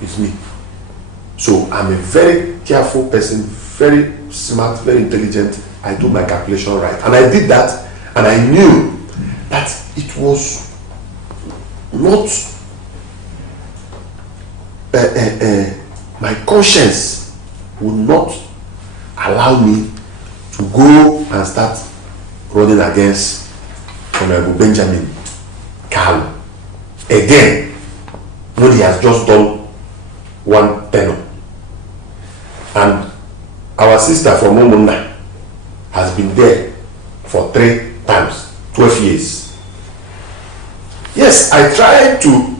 it's me. So I'm a very careful person, very smart, very intelligent. I do my calculation right. And I did that, and I knew that it was not my conscience would not allow me to go and start running against Honorable Benjamin Kalu again when he has just done one tenure. And our sister from Omuna has been there for 3 times, 12 years. Yes, I tried to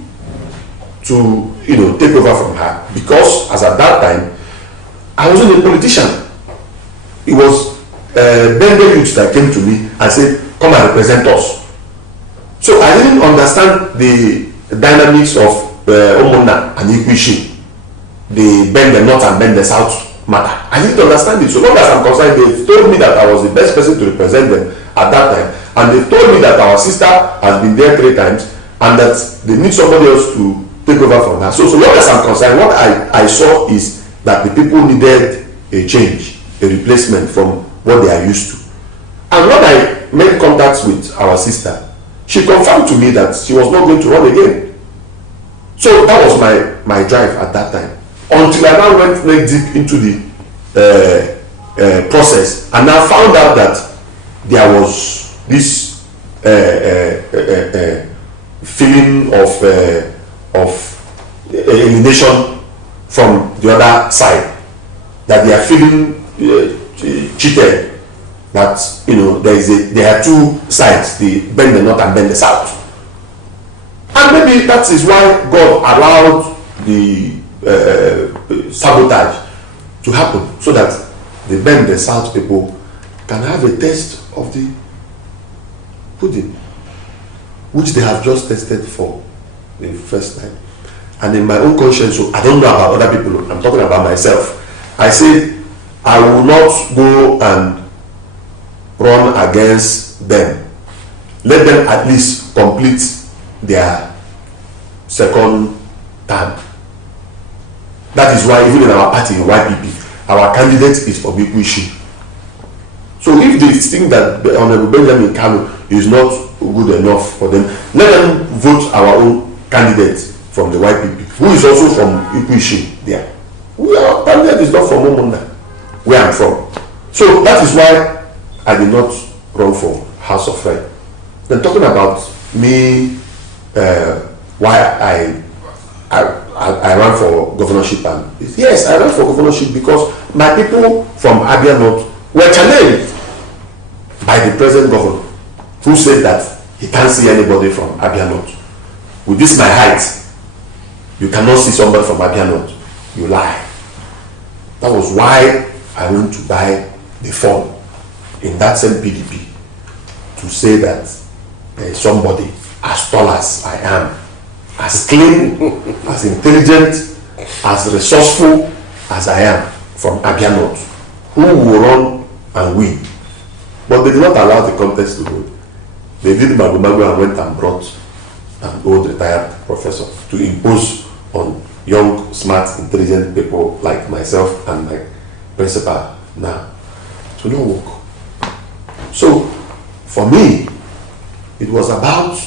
to, take over from her, because as at that time, I wasn't a politician. It was Bengal youths that came to me and said, come and represent us. So I didn't understand the dynamics of Omona and Ikwishi, the bend the north and bend the south matter. I didn't understand it. So long as I'm concerned, they told me that I was the best person to represent them at that time, and they told me that our sister has been there 3 times and that they need somebody else to take over from her. So long as I'm concerned, what I saw is that the people needed a change, a replacement from what they are used to. And when I made contacts with our sister, she confirmed to me that she was not going to run again. So that was my drive at that time, until I now went very deep into the process, and I found out that there was this feeling of alienation from the other side, that they are feeling cheated, that there are 2 sides, the bend the north and bend the south. And maybe that is why God allowed the sabotage to happen, so that the bend the south people can have a taste of the pudding, which they have just tasted for the first time. And in my own conscience, so I don't know about other people, I'm talking about myself, I said I will not go and run against them. Let them at least complete their second term. That is why even in our party, in YPP, our candidate is Obikwishi. So if they think that Honorable Benjamin Kalu is not good enough for them, let them vote our own candidate from the YPP, who is also from Ikwishi there. Our candidate is not from Omunda, where I'm from. So that is why I did not run for House of Rep. Then talking about me, why I ran for governorship, and yes, I ran for governorship because my people from Abia North were challenged by the present governor, who said that he can't see anybody from Abia North. With this my height, you cannot see somebody from Abia North. You lie. That was why I went to buy the form in that same PDP to say that there is somebody as tall as I am, as clean, as intelligent, as resourceful as I am from Abia North, who will run and win. But they did not allow the contest to go. They did magu and went and brought an old retired professor to impose on young, smart, intelligent people like myself and my principal now. To no work. So for me, it was about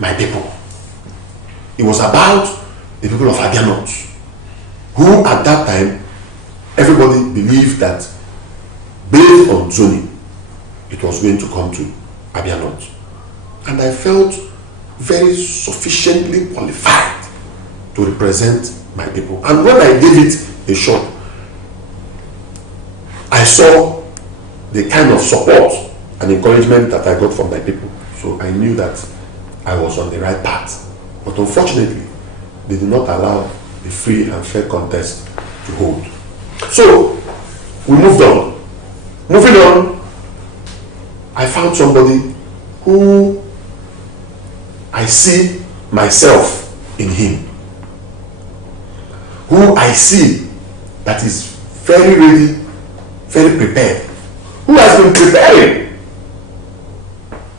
my people. It was about the people of Abia North, who at that time everybody believed that based on zoning it was going to come to Abia North. And I felt very sufficiently qualified to represent my people. And when I gave it a shot, I saw the kind of support and encouragement that I got from my people. So I knew that I was on the right path. But unfortunately, they did not allow the free and fair contest to hold. So we moved on. Moving on, I found somebody who I see myself in him, who I see that is very ready, very prepared, who has been preparing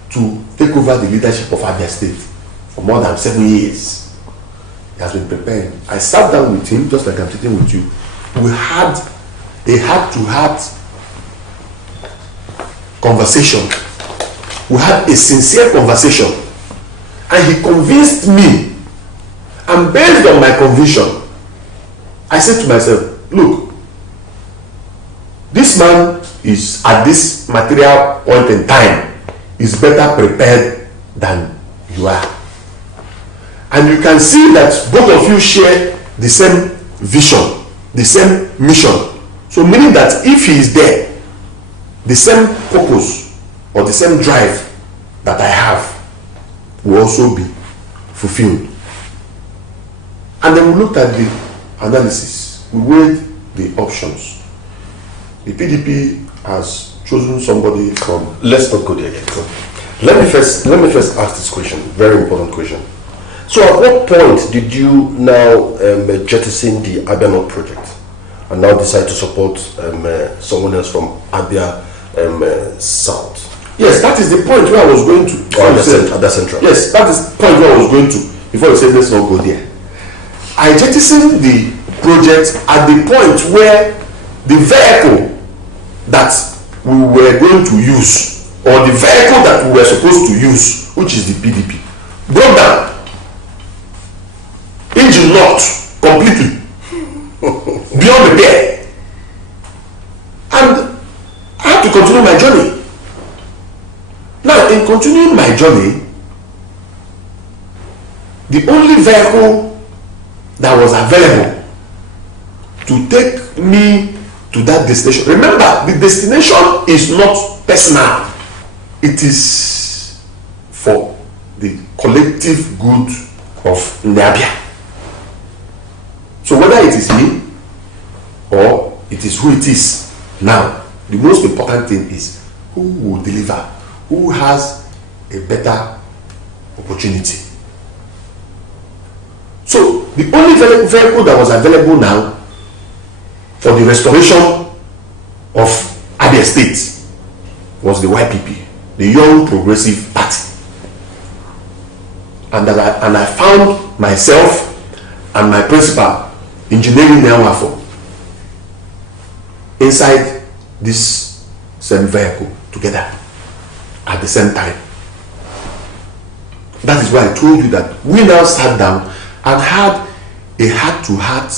to take over the leadership of Abia State for more than 7 years. He has been preparing. I sat down with him just like I'm sitting with you. We had a heart-to-heart conversation. We had a sincere conversation, and he convinced me, and based on my conviction, I said to myself, look, this man is at this material point in time is better prepared than you are, and you can see that both of you share the same vision, the same mission. So meaning that if he is there, the same purpose or the same drive that I have will also be fulfilled. And then we looked at the analysis. We weighed the options. The PDP has chosen somebody from. Let's not go there yet. Let me first ask this question. Very important question. So, at what point did you now jettison the Abia North project and now decide to support someone else from Abia South? Yes, that is the point where I was going to. At the central. Yes, that is the point where I was going to. Before you said let's not go there, I jettisoned the project at the point where the vehicle that we were going to use, or the vehicle that we were supposed to use, which is the PDP, broke down. Engine locked completely beyond repair, and I had to continue my journey. Now, in continuing my journey, the only vehicle that was available to take me to that destination. Remember, the destination is not personal. It is for the collective good of Abia. So whether it is me or it is who it is now, the most important thing is who will deliver, who has a better opportunity. So the only vehicle that was available now for the restoration of Abia State was the YPP, the Young Progressive Party. And I found myself and my principal, Engineering Nyawafo, inside this same vehicle together at the same time. That is why I told you that we now sat down and had a heart-to-heart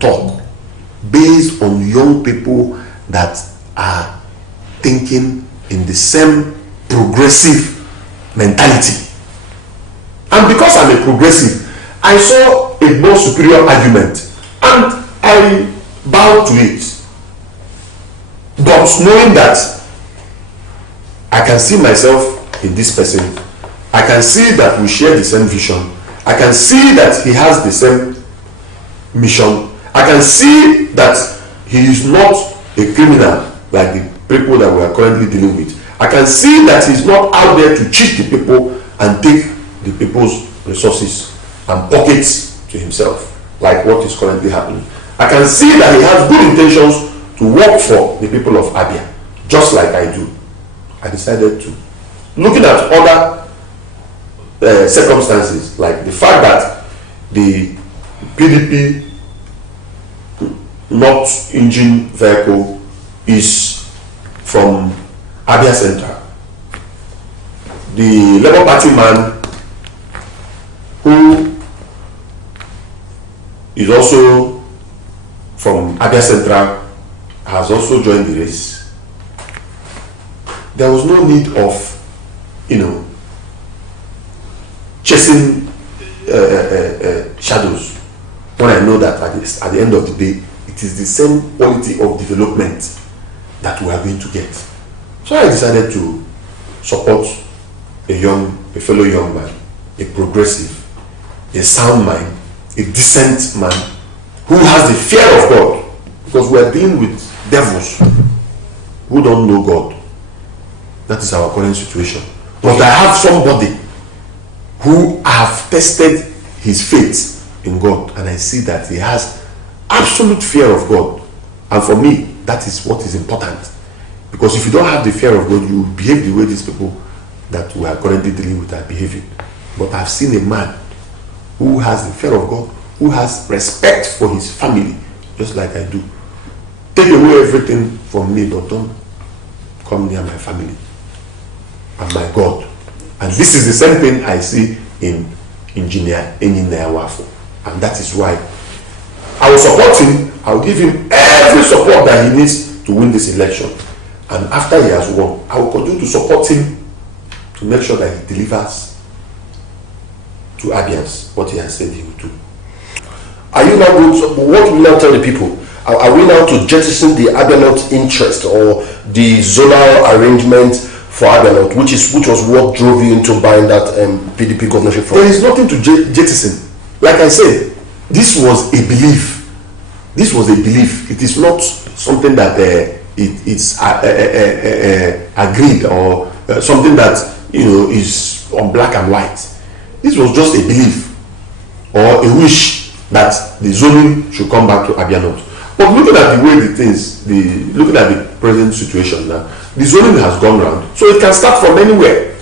talk based on young people that are thinking in the same progressive mentality. And because I'm a progressive, I saw a more superior argument and I bowed to it. But knowing that I can see myself in this person, I can see that we share the same vision, I can see that he has the same mission, I can see that he is not a criminal like the people that we are currently dealing with. I can see that he's not out there to cheat the people and take the people's resources and pockets to himself like what is currently happening. I can see that he has good intentions to work for the people of Abia, just like I do. I decided to, looking at other circumstances, like the fact that the PDP North engine vehicle is from Abia Central. The Labour Party man who is also from Abia Central has also joined the race. There was no need of, chasing shadows when I know that at the end of the day, it is the same quality of development that we are going to get. So I decided to support a fellow young man, a progressive, a sound mind, a decent man who has the fear of God, because we are dealing with devils who don't know God. That is our current situation. But I have somebody who have tested his faith in God, and I see that he has absolute fear of God. And for me, that is what is important. Because if you don't have the fear of God, you behave the way these people that we are currently dealing with are behaving. But I've seen a man who has the fear of God, who has respect for his family, just like I do. Take away everything from me, but don't come near my family and my God. And this is the same thing I see in Engineer Nyawafo. And that is why I will support him. I will give him every support that he needs to win this election. And after he has won, I will continue to support him to make sure that he delivers to Abians what he has said he will do. Are you now going to, what will you now tell the people? Are we now to jettison the Abia North interest or the zonal arrangement for Abia North, which was what drove you into buying that PDP governorship from? There is nothing to jettison. like I said, this was a belief. This was a belief. It is not something that it's agreed or something that is on black and white. This was just a belief or a wish that the zoning should come back to Abia North. But looking at the way the things, looking at the present situation now, the zoning has gone round, so it can start from anywhere.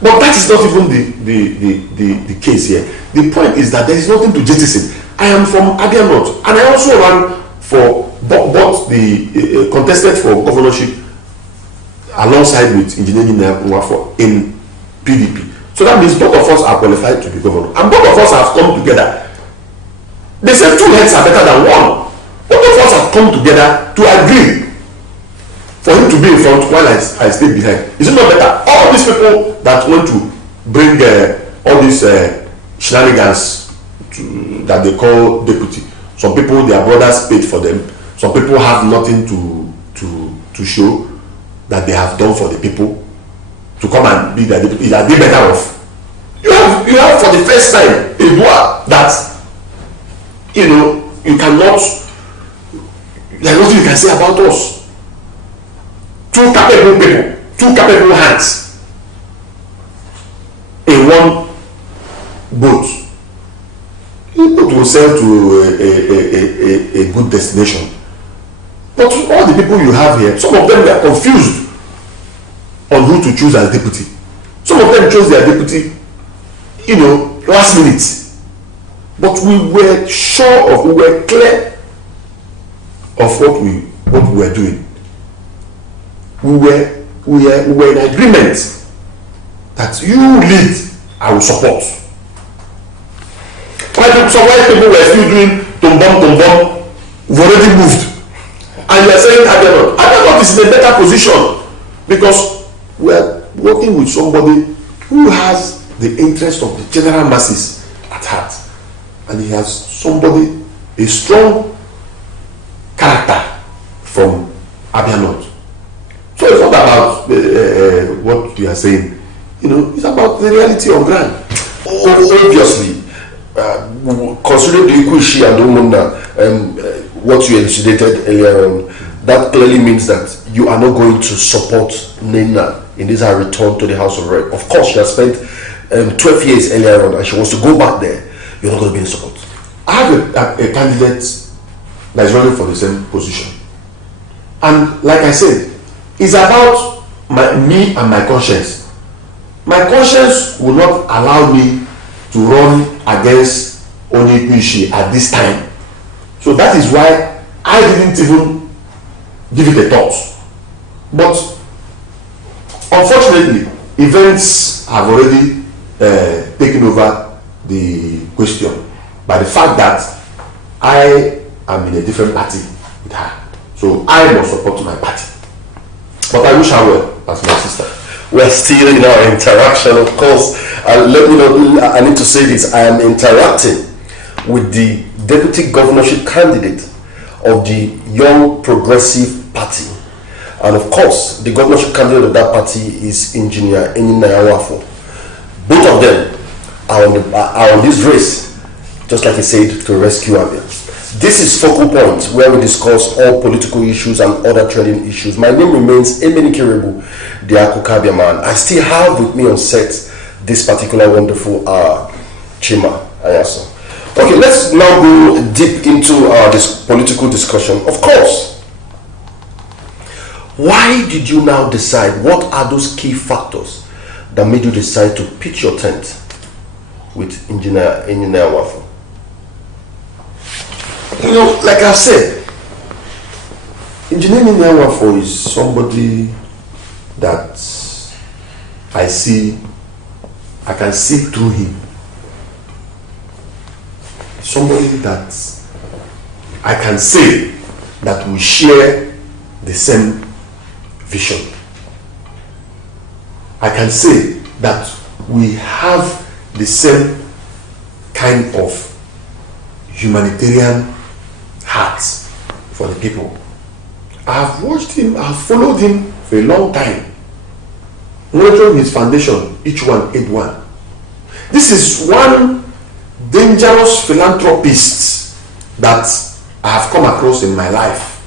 But that is not even the case here. The point is that there is nothing to jettison. I am from Abia North, and I also ran for both the contested for governorship alongside with Engineer Nwafo in PDP. So that means both of us are qualified to be governor, and both of us have come together. They say 2 heads are better than 1. Both of us have come together to agree for him to be in front while I stay behind. Is it not better? All these people that want to bring all these shenanigans that they call deputy. Some people, their brothers paid for them. Some people have nothing to show that they have done for the people to come and be their deputy. Are they better off? You have for the first time a boy that you cannot. There's nothing you can say about us. 2 capable people, 2 capable hands in one boat. The boat will sail to a good destination. But all the people you have here, some of them were confused on who to choose as deputy. Some of them chose their deputy, last minute. But we were sure of, we were clear of what we were doing. We were in agreement that you lead, I will support. Some white people were still doing tumbom, we've already moved. And you are saying Abia North is in a better position because we are working with somebody who has the interest of the general masses at heart. And he has somebody, a strong character from Abia North. So it's not about what you are saying, it's about the reality on ground. Obviously, considering the Ikushi and Umunda, what you elucidated earlier on, that clearly means that you are not going to support Nena in this her return to the House of Rep. Of course, she has spent 12 years earlier on and she wants to go back there. You're not going to be in support. I have a candidate that is running for the same position. And like I said, it's about me and my conscience. My conscience will not allow me to run against Onyekuishi at this time. So that is why I didn't even give it a thought. But unfortunately, events have already taken over the question by the fact that I am in a different party with her. So I must support my party. But I wish her well as my sister. We're still in our interaction, of course. Let me know, I need to say this. I am interacting with the deputy governorship candidate of the Young Progressive Party. And of course, the governorship candidate of that party is Engineer Nwafo. Both of them are on this race, just like he said, to rescue Abia. This is Focal Point, where we discuss all political issues and other trending issues. My name remains Emenikerebu, the Akukabia man. I still have with me on set this particular wonderful Chima Anyaso. Okay, let's now go deep into this political discussion. Of course, why did you now decide? What are those key factors that made you decide to pitch your tent with Engineer Nwafo? Like I've said, Engineer Nwafo is somebody that I can see through him. Somebody that I can say that we share the same vision. I can say that we have the same kind of humanitarian hearts for the people. I have watched him, I have followed him for a long time, monitoring his foundation, each one aid one. This is one dangerous philanthropists that I have come across in my life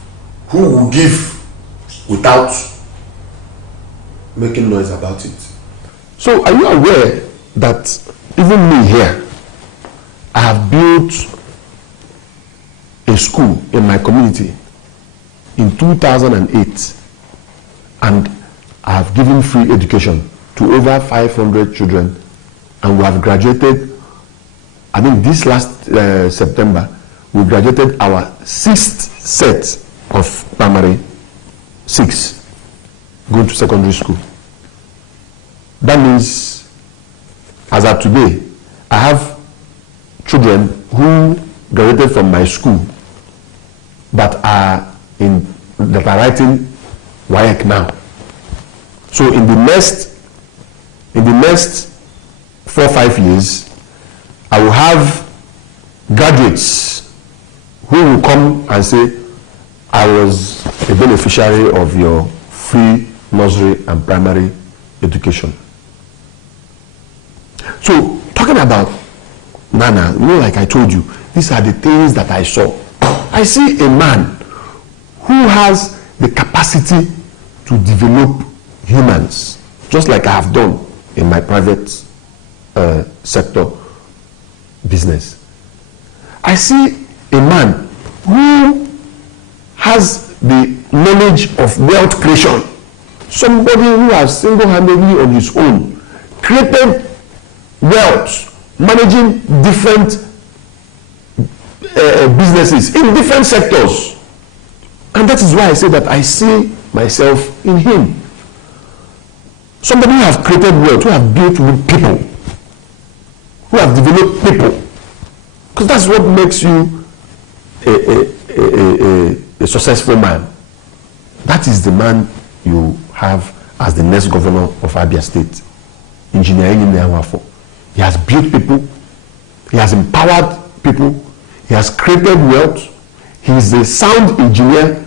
who will give without making noise about it. So are you aware that even me here, I have built a school in my community in 2008, and I have given free education to over 500 children, and we have graduated. I mean, this last September, we graduated our 6th set of primary 6 going to secondary school. That means, as of today, I have children who graduated from my school that are writing WAEC now. So in the next 4 or 5 years, I will have graduates who will come and say, I was a beneficiary of your free nursery and primary education. So talking about Nana, like I told you, these are the things that I saw. I see a man who has the capacity to develop humans, just like I have done in my private sector business. I see a man who has the knowledge of wealth creation, somebody who has single-handedly on his own created wealth, managing different businesses in different sectors. And that is why I say that I see myself in him. Somebody who has created wealth, who have built with people, who have developed people. Because that's what makes you a successful man. That is the man you have as the next governor of Abia State, Engineer Chima Anyaso. He has built people, he has empowered people, he has created wealth, he is a sound engineer.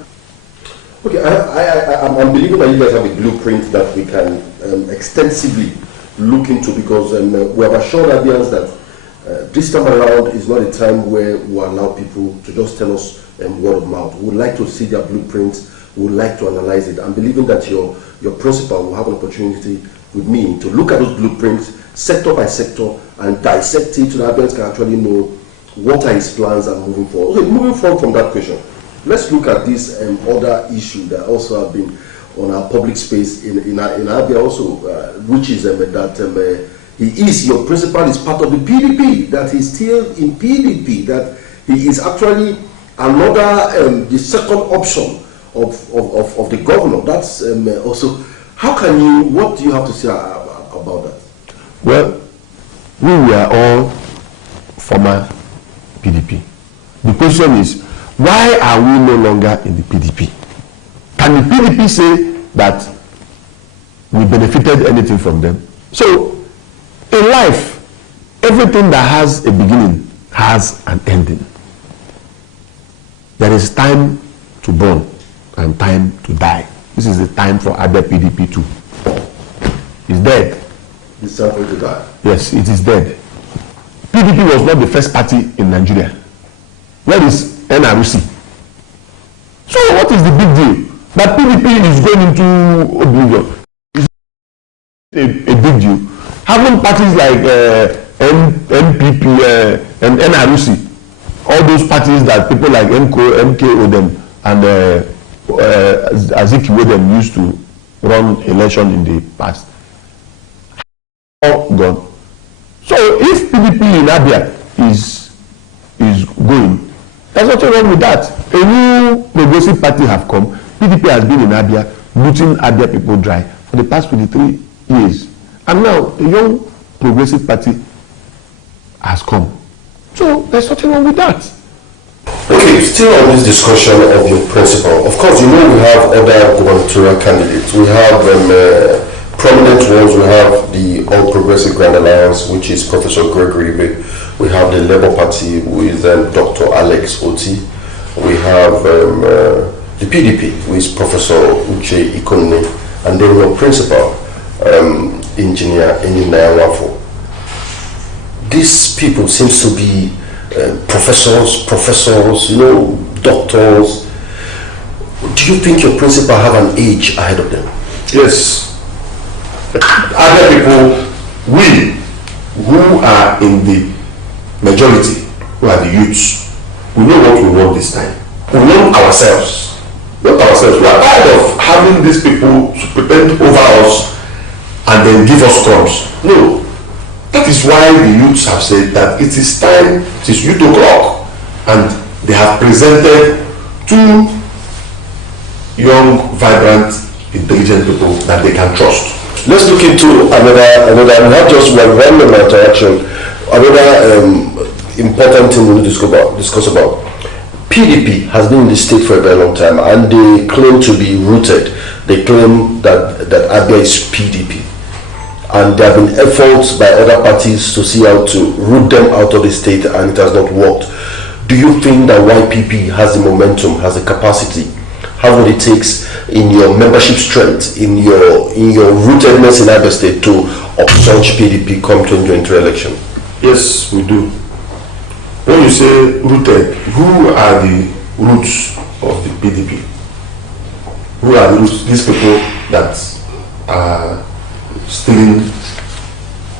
Okay, I'm believing that you guys have a blueprint that we can extensively look into, because we have assured Abians that this time around is not a time where we allow people to just tell us word of mouth. We would like to see their blueprints, we would like to analyze it. I'm believing that your principal will have an opportunity with me to look at those blueprints sector by sector and dissect it so that Abians can actually know what are his plans and moving forward. Okay, moving forward from that question, let's look at this other issue that also have been on our public space in Abia also, which is that your principal is part of the PDP, that he's still in PDP, that he is actually another, the second option of the governor. That's also, what do you have to say about that? Well, we were all former PDP. The question is, why are we no longer in the PDP? Can the PDP say that we benefited anything from them? So, in life, everything that has a beginning has an ending. There is time to born and time to die. This is the time for Abia PDP too. It's dead. It's time for it to die. Yes, it is dead. PDP was not the first party in Nigeria. Where is NRC? So what is the big deal? That PDP is going into oblivion. Is a big deal. Having parties like MPP and NRC, all those parties that people like MKO them and Azikiwe them used to run election in the past, all gone. So if PDP in Abia is going, there's nothing wrong with that. A new progressive party have come. PDP has been in Abia, looting Abia people dry for the past 23 years. And now a young progressive party has come. So there's nothing wrong with that. Okay, still on this discussion of your principal, of course, we have other gubernatorial candidates. We have prominent ones. We have the All Progressive Grand Alliance, which is Professor Gregory Ibe. We have the Labour Party with Dr. Alex Oti. We have the PDP with Professor Uche Ikonne, and then your principal, Engineer Chima Anyaso. these people seems to be professors, doctors. Do you think your principal have an age ahead of them? Yes. Other people, we who are in the majority, who are the youths, we know what we want this time. We want ourselves. Not ourselves. We are tired of having these people to pretend over us and then give us crumbs. No. That is why the youths have said that it is time, it is youth o'clock, and they have presented 2 young, vibrant, intelligent people that they can trust. Let's look into another not just one random interaction, another important thing we need to discuss about. PDP has been in the state for a very long time, and they claim to be rooted. They claim that Abia is PDP. And there have been efforts by other parties to see how to root them out of the state, and it has not worked. Do you think that YPP has the momentum, has the capacity, has what it takes in your membership strength, in your rootedness in Abia State to upsurge PDP come 2023 election? Yes, we do. When you say rooted, who are the roots of the PDP? Who are the roots? These people that are stealing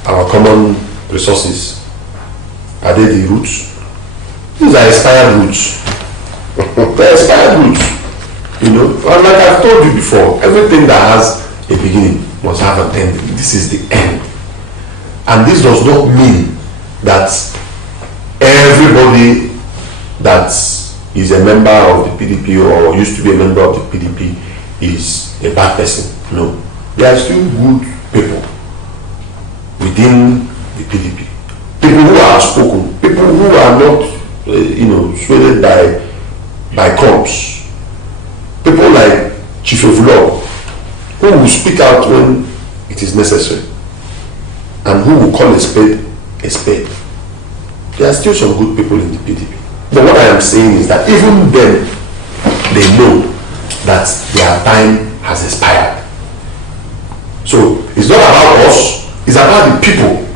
our common resources, are they the roots? These are expired roots. They're expired roots. And like I've told you before, everything that has a beginning must have an end. This is the end. And this does not mean that everybody that is a member of the PDP or used to be a member of the PDP is a bad person. No. There are still good people within the PDP. People who are outspoken, people who are not, swayed by crumbs. People like Chief Vlog, who will speak out when it is necessary, and who will call a spade a spade. There are still some good people in the PDP. But what I am saying is that even then, they know that their time has expired. So it's not about us, it's about the people.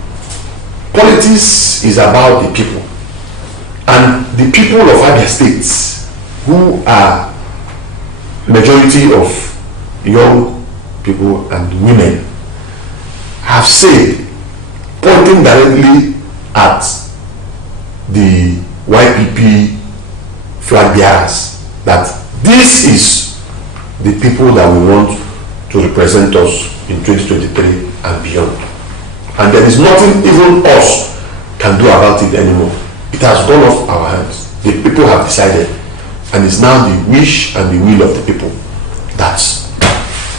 Politics is about the people. And the people of Abia State, who are majority of young people and women, have said, pointing directly at the YPP flag bearers, that this is the people that we want to represent us in 2023 and beyond. And there is nothing even us can do about it anymore. It has gone off our hands. The people have decided, and it's now the wish and the will of the people that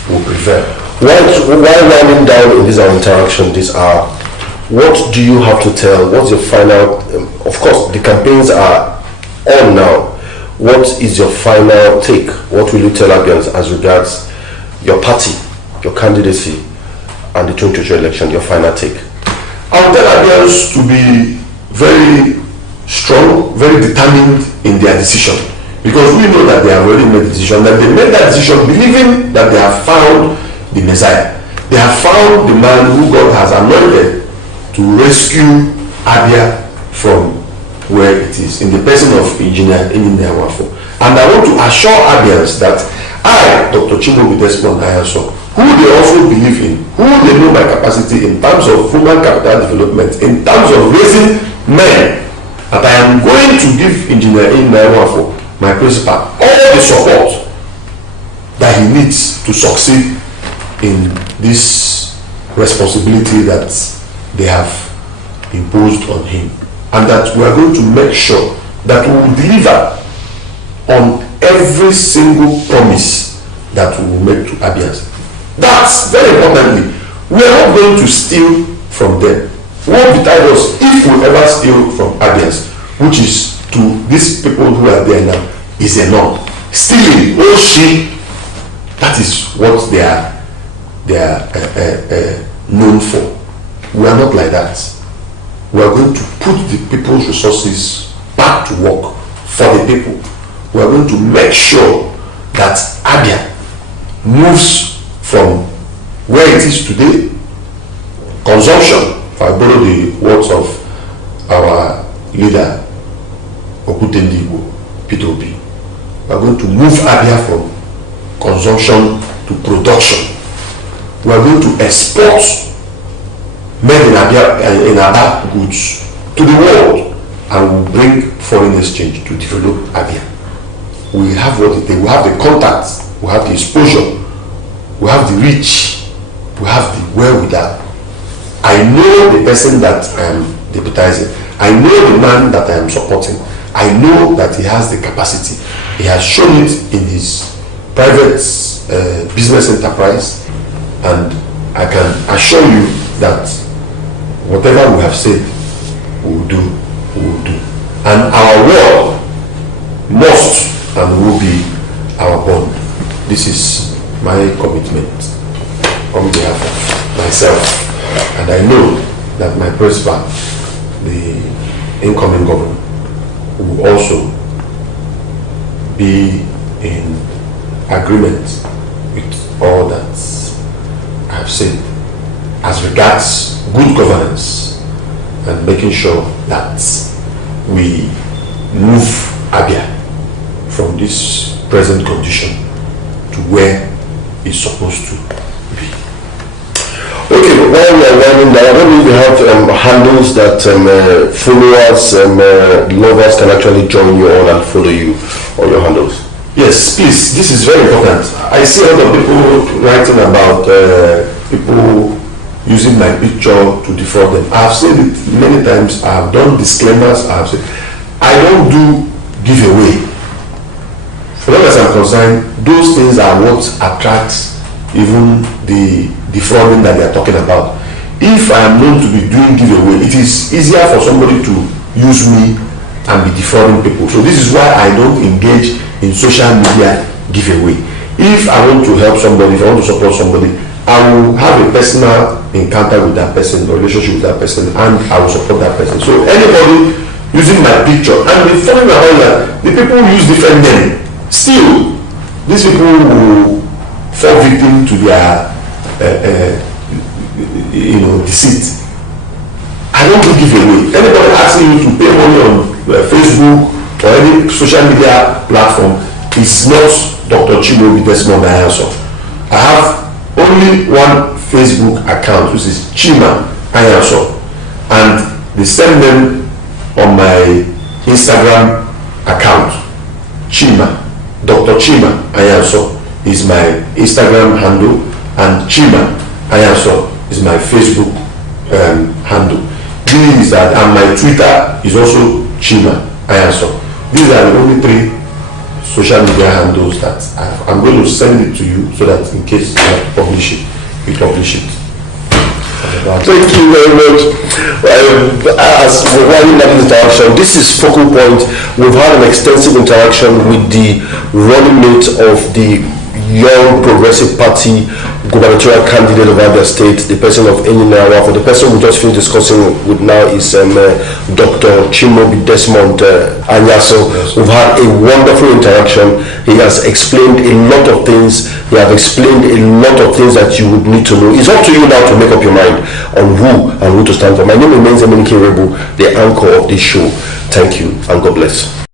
will prevail. While winding down in this our interaction this hour, what do you have to tell? What's your final, of course the campaigns are on now, what is your final take? What will you tell Abians as regards your party, your candidacy, and the 2023 election, your final take? I will tell Abians to be very strong, very determined in their decision, because we know that they have already made a decision, that they made that decision believing that they have found the Messiah. They have found the man who God has anointed to rescue Abia from where it is, in the person of Engineer Wafo. And I want to assure Abians that I, Dr. Chima Anyaso, who they also believe in, who they know my capacity in terms of human capital development, in terms of raising men, that I am going to give Engineer Wafo, my principal, all the support that he needs to succeed in this responsibility that they have imposed on him, and that we are going to make sure that we will deliver on every single promise that we will make to Abians. That's very importantly, we are not going to steal from them. What betide us if we ever steal from Abians, which is to these people who are there now, is enough. Stealing, oh shit, that is what they are known for. We are not like that. We are going to put the people's resources back to work for the people. We are going to make sure that Abia moves from where it is today, consumption, if I borrow the words of our leader, Okutendigo, P2P. We are going to move Abia from consumption to production. We are going to export made in Abia goods to the world, and will bring foreign exchange to develop Abia. We have what it takes. We have the contacts, we have the exposure, we have the reach, we have the wherewithal. I know the person that I am deputizing. I know the man that I am supporting. I know that he has the capacity. He has shown it in his private business enterprise, and I can assure you that whatever we have said, we will do. And our word must and will be our bond. This is my commitment on behalf of myself. And I know that my principal, the incoming governor, will also be in agreement with all that I have said as regards good governance and making sure that we move Abia from this present condition to where it's supposed to be. Okay, while we are running down, I don't know if you have handles that followers, lovers can actually join you on and follow you on your handles. Yes, please, this is very important. I see a lot of people writing about people using my picture to defraud them. I have said it many times. I have done disclaimers. I have said I don't do giveaway. For long as I'm concerned, those things are what attracts even the defrauding that they are talking about. If I am known to be doing giveaway, it is easier for somebody to use me and be defrauding people. So this is why I don't engage in social media giveaway. If I want to help somebody, if I want to support somebody, I will have a personal encounter with that person, a relationship with that person, and I will support that person. So anybody using my picture, and the funny about that, the people use different names. Still, these people will fall victim to their deceit. I don't do giveaway. Anybody asking you to pay money on Facebook or any social media platform is not Dr. Chima Anyaso. I have only one Facebook account, which is Chima Anyaso, and the same name on my Instagram account. Dr. Chima Anyaso is my Instagram handle, and Chima Anyaso is my Facebook handle. These are, and my Twitter is also Chima Anyaso. These are the only three social media handles that I'm going to send it to you, so that in case you have to publish it, we publish it. Thank you very much. As we're running that interaction, this is Focal Point. We've had an extensive interaction with the running mate of the Young Progressive Party gubernatorial candidate of Abia State, the person of Eninawa. For the person we just finished discussing with now is Dr. Chima Anyaso. Yes. We've had a wonderful interaction. He has explained a lot of things. He has explained a lot of things that you would need to know. It's up to you now to make up your mind on who to stand for. My name remains Emenike Rebu, the anchor of this show. Thank you and God bless.